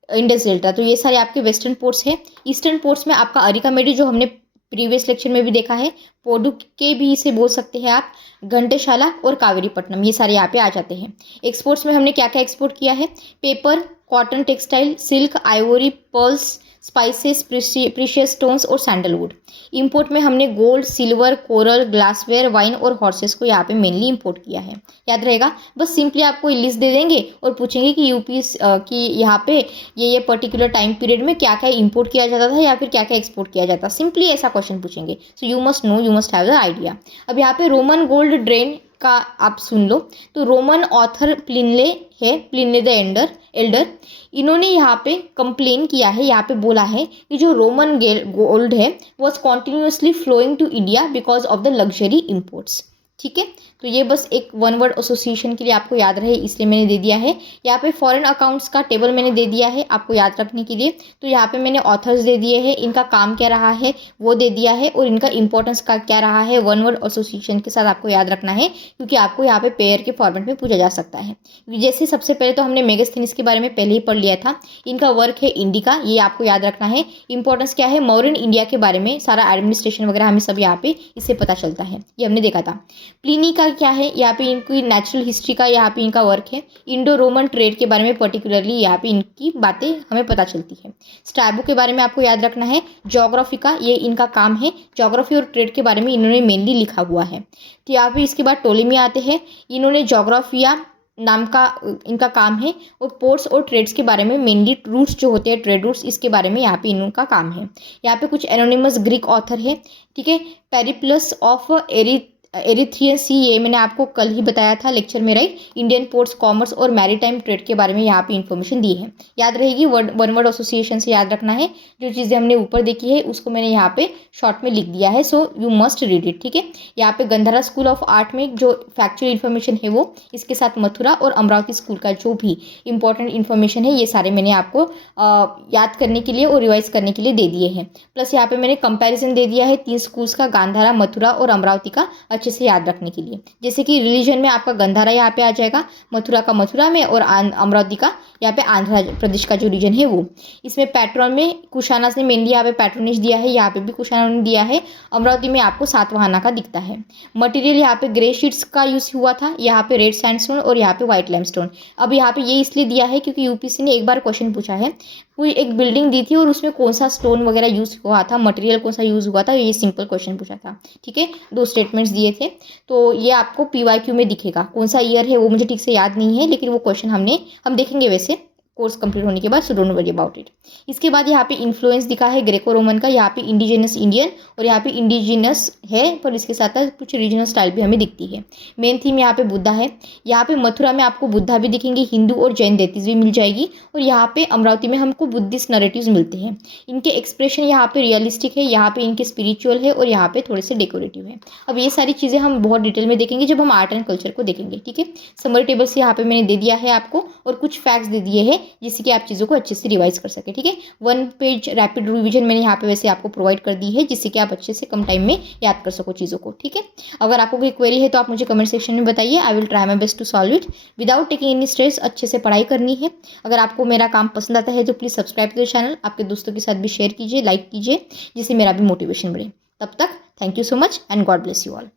इंडस डेल्टा। तो ये सारे आपके वेस्टर्न पोर्ट्स हैं। ईस्टर्न पोर्ट्स में आपका अरिकामेडी जो हमने प्रीवियस लेक्चर में भी देखा है, पोडुके भी इसे बोल सकते हैं आप, घंटेशाला और कावेरीपट्टनम, ये सारे यहाँ पे आ जाते हैं। एक्सपोर्ट्स में हमने क्या क्या एक्सपोर्ट किया है, paper, cotton textile, silk, ivory, pearls, spices, precious stones और सैंडलवुड। इंपोर्ट में हमने gold, silver, coral, glassware, wine और हॉर्सेस को यहाँ पे मेनली इंपोर्ट किया है। याद रहेगा, बस सिंपली आपको लिस्ट दे देंगे और पूछेंगे कि यूपी की यहाँ पे ये पर्टिकुलर टाइम पीरियड में क्या क्या इंपोर्ट किया जाता था या फिर क्या क्या एक्सपोर्ट किया जाता, सिंपली ऐसा क्वेश्चन पूछेंगे। So you must know, you must have the idea. अब यहाँ पे रोमन गोल्ड ड्रेन का आप सुन लो। तो रोमन ऑथर प्लिनले है, प्लिनले द एल्डर, इन्होंने यहाँ पे कंप्लेन किया है, यहाँ पे बोला है कि जो रोमन गोल्ड है was continuously flowing to India because of the luxury imports. ठीक है, तो ये बस एक वन वर्ड एसोसिएशन के लिए आपको याद रहे इसलिए मैंने दे दिया है। यहाँ पे फॉरेन अकाउंट्स का टेबल मैंने दे दिया है आपको याद रखने के लिए। तो यहाँ पे मैंने ऑथर्स दे दिए हैं, इनका काम क्या रहा है वो दे दिया है और इनका इंपॉर्टेंस का क्या रहा है वन वर्ड एसोसिएशन के साथ आपको याद रखना है, क्योंकि आपको यहाँ पे पेयर के फॉर्मेट में पूछा जा सकता है। जैसे सबसे पहले तो हमने मेगास्थनीज के बारे में पहले ही पढ़ लिया था, इनका वर्क है इंडिका, ये आपको याद रखना है। इंपॉर्टेंस क्या है, मॉडर्न इंडिया के बारे में सारा एडमिनिस्ट्रेशन वगैरह हमें सब यहाँ पे इससे पता चलता है, ये हमने देखा था। प्लिनी का क्या है, यहाँ पे इनकी नेचुरल हिस्ट्री का यहाँ पे इनका वर्क है। इंडो रोमन ट्रेड के बारे में पर्टिकुलरली यहाँ पे इनकी बातें हमें पता चलती है। स्ट्रैबो के बारे में आपको याद रखना है, ज्योग्राफी का ये इनका काम है, ज्योग्राफी और ट्रेड के बारे में इन्होंने मेनली लिखा हुआ है। तो यहाँ पे इसके बाद टोलेमी आते हैं, इन्होंने ज्योग्राफिया नाम का इनका काम है और पोर्ट्स और ट्रेड्स के बारे में मेनली रूट्स जो होते हैं ट्रेड रूट्स, इसके बारे में यहाँ पे इनका काम है। यहाँ पे कुछ एनोनिमस ग्रीक ऑथर है, ठीक है। पेरिप्लस ऑफ एरिथ्रियन सी, ये मैंने आपको कल ही बताया था लेक्चर में, राइट। इंडियन पोर्ट्स, कॉमर्स और मैरीटाइम ट्रेड के बारे में यहाँ पे इन्फॉर्मेशन दी है, याद रहेगी। वन वर्ड एसोसिएशन से याद रखना है, जो चीज़ें हमने ऊपर देखी है उसको मैंने यहाँ पे शॉर्ट में लिख दिया है, so you must read it, ठीक है। यहाँ पे गंधारा स्कूल ऑफ आर्ट में जो फैक्चुअल इन्फॉर्मेशन है वो, इसके साथ मथुरा और अमरावती स्कूल का जो भी इंपॉर्टेंट इन्फॉर्मेशन है ये सारे मैंने आपको याद करने के लिए और रिवाइज करने के लिए दे दिए हैं। प्लस यहाँ पे मैंने कंपैरिजन दे दिया है 3 स्कूल्स का, गांधारा, मथुरा और अमरावती का, अच्छे से याद रखने के लिए। जैसे कि रिलीजन में आपका गंधारा यहाँ पे आ जाएगा, मथुरा का मथुरा में और अमरावती का यहाँ पे आंध्र प्रदेश का जो रीजन है वो। इसमें पैट्रॉन में कुशानास ने मेनली यहाँ पे पैट्रोनेज दिया है, यहाँ पे भी कुशाना ने दिया है। अमरावती में आपको सातवाहना का दिखता है। मटेरियल यहाँ पे ग्रे शीट्स का यूज हुआ था, यहाँ पे रेड सैंडस्टोन और यहाँ पे व्हाइट लाइमस्टोन। अब यहाँ पे ये इसलिए दिया है क्योंकि यूपीएससी ने एक बार क्वेश्चन पूछा है, कोई एक बिल्डिंग दी थी और उसमें कौन सा स्टोन वगैरह यूज़ हुआ था, मटेरियल कौन सा यूज़ हुआ था, ये सिंपल क्वेश्चन पूछा था। ठीक है, 2 स्टेटमेंट्स दिए थे, तो ये आपको PYQ में दिखेगा। कौन सा ईयर है वो मुझे ठीक से याद नहीं है, लेकिन वो क्वेश्चन हम देखेंगे वैसे कोर्स कंप्लीट होने के बाद, so don't worry about it. इसके बाद यहाँ पे इन्फ्लुएंस दिखा है ग्रेको रोमन का, यहाँ पे इंडिजिनस इंडियन, और यहाँ पे इंडिजिनस है पर इसके साथ साथ कुछ रीजनल स्टाइल भी हमें दिखती है। मेन थीम यहाँ पे बुद्धा है। यहाँ पे मथुरा में आपको बुद्धा भी दिखेंगे, हिंदू और जैन देतीज भी मिल जाएगी, और यहाँ पे अमरावती में हमको बुद्धिस्ट नरेटिव्स मिलते हैं। इनके एक्सप्रेशन यहाँ पे रियलिस्टिक है, यहाँ पे इनके स्पिरिचुअल है, और यहाँ पे थोड़े से डेकोरेटिव है। अब ये सारी चीज़ें हम बहुत डिटेल में देखेंगे जब हम आर्ट एंड कल्चर को देखेंगे। ठीक है, समरी टेबल्स यहाँ पे मैंने दे दिया है आपको, और कुछ फैक्ट्स दे दिए हैं जिससे कि आप चीज़ों को अच्छे से रिवाइज कर सके। ठीक है, 1 पेज रैपिड रिवीजन मैंने यहाँ पे वैसे आपको प्रोवाइड कर दी है, जिससे कि आप अच्छे से कम टाइम में याद कर सको चीज़ों को। ठीक है, अगर आपको कोई क्वेरी है तो आप मुझे कमेंट सेक्शन में बताइए, I will try my best to solve it without taking any stress. अच्छे से पढ़ाई करनी है। अगर आपको मेरा काम पसंद आता है तो please subscribe to the channel, आपके दोस्तों के साथ भी शेयर कीजिए, लाइक कीजिए, जिससे मेरा भी मोटिवेशन बढ़े। तब तक thank you so much and God bless you all.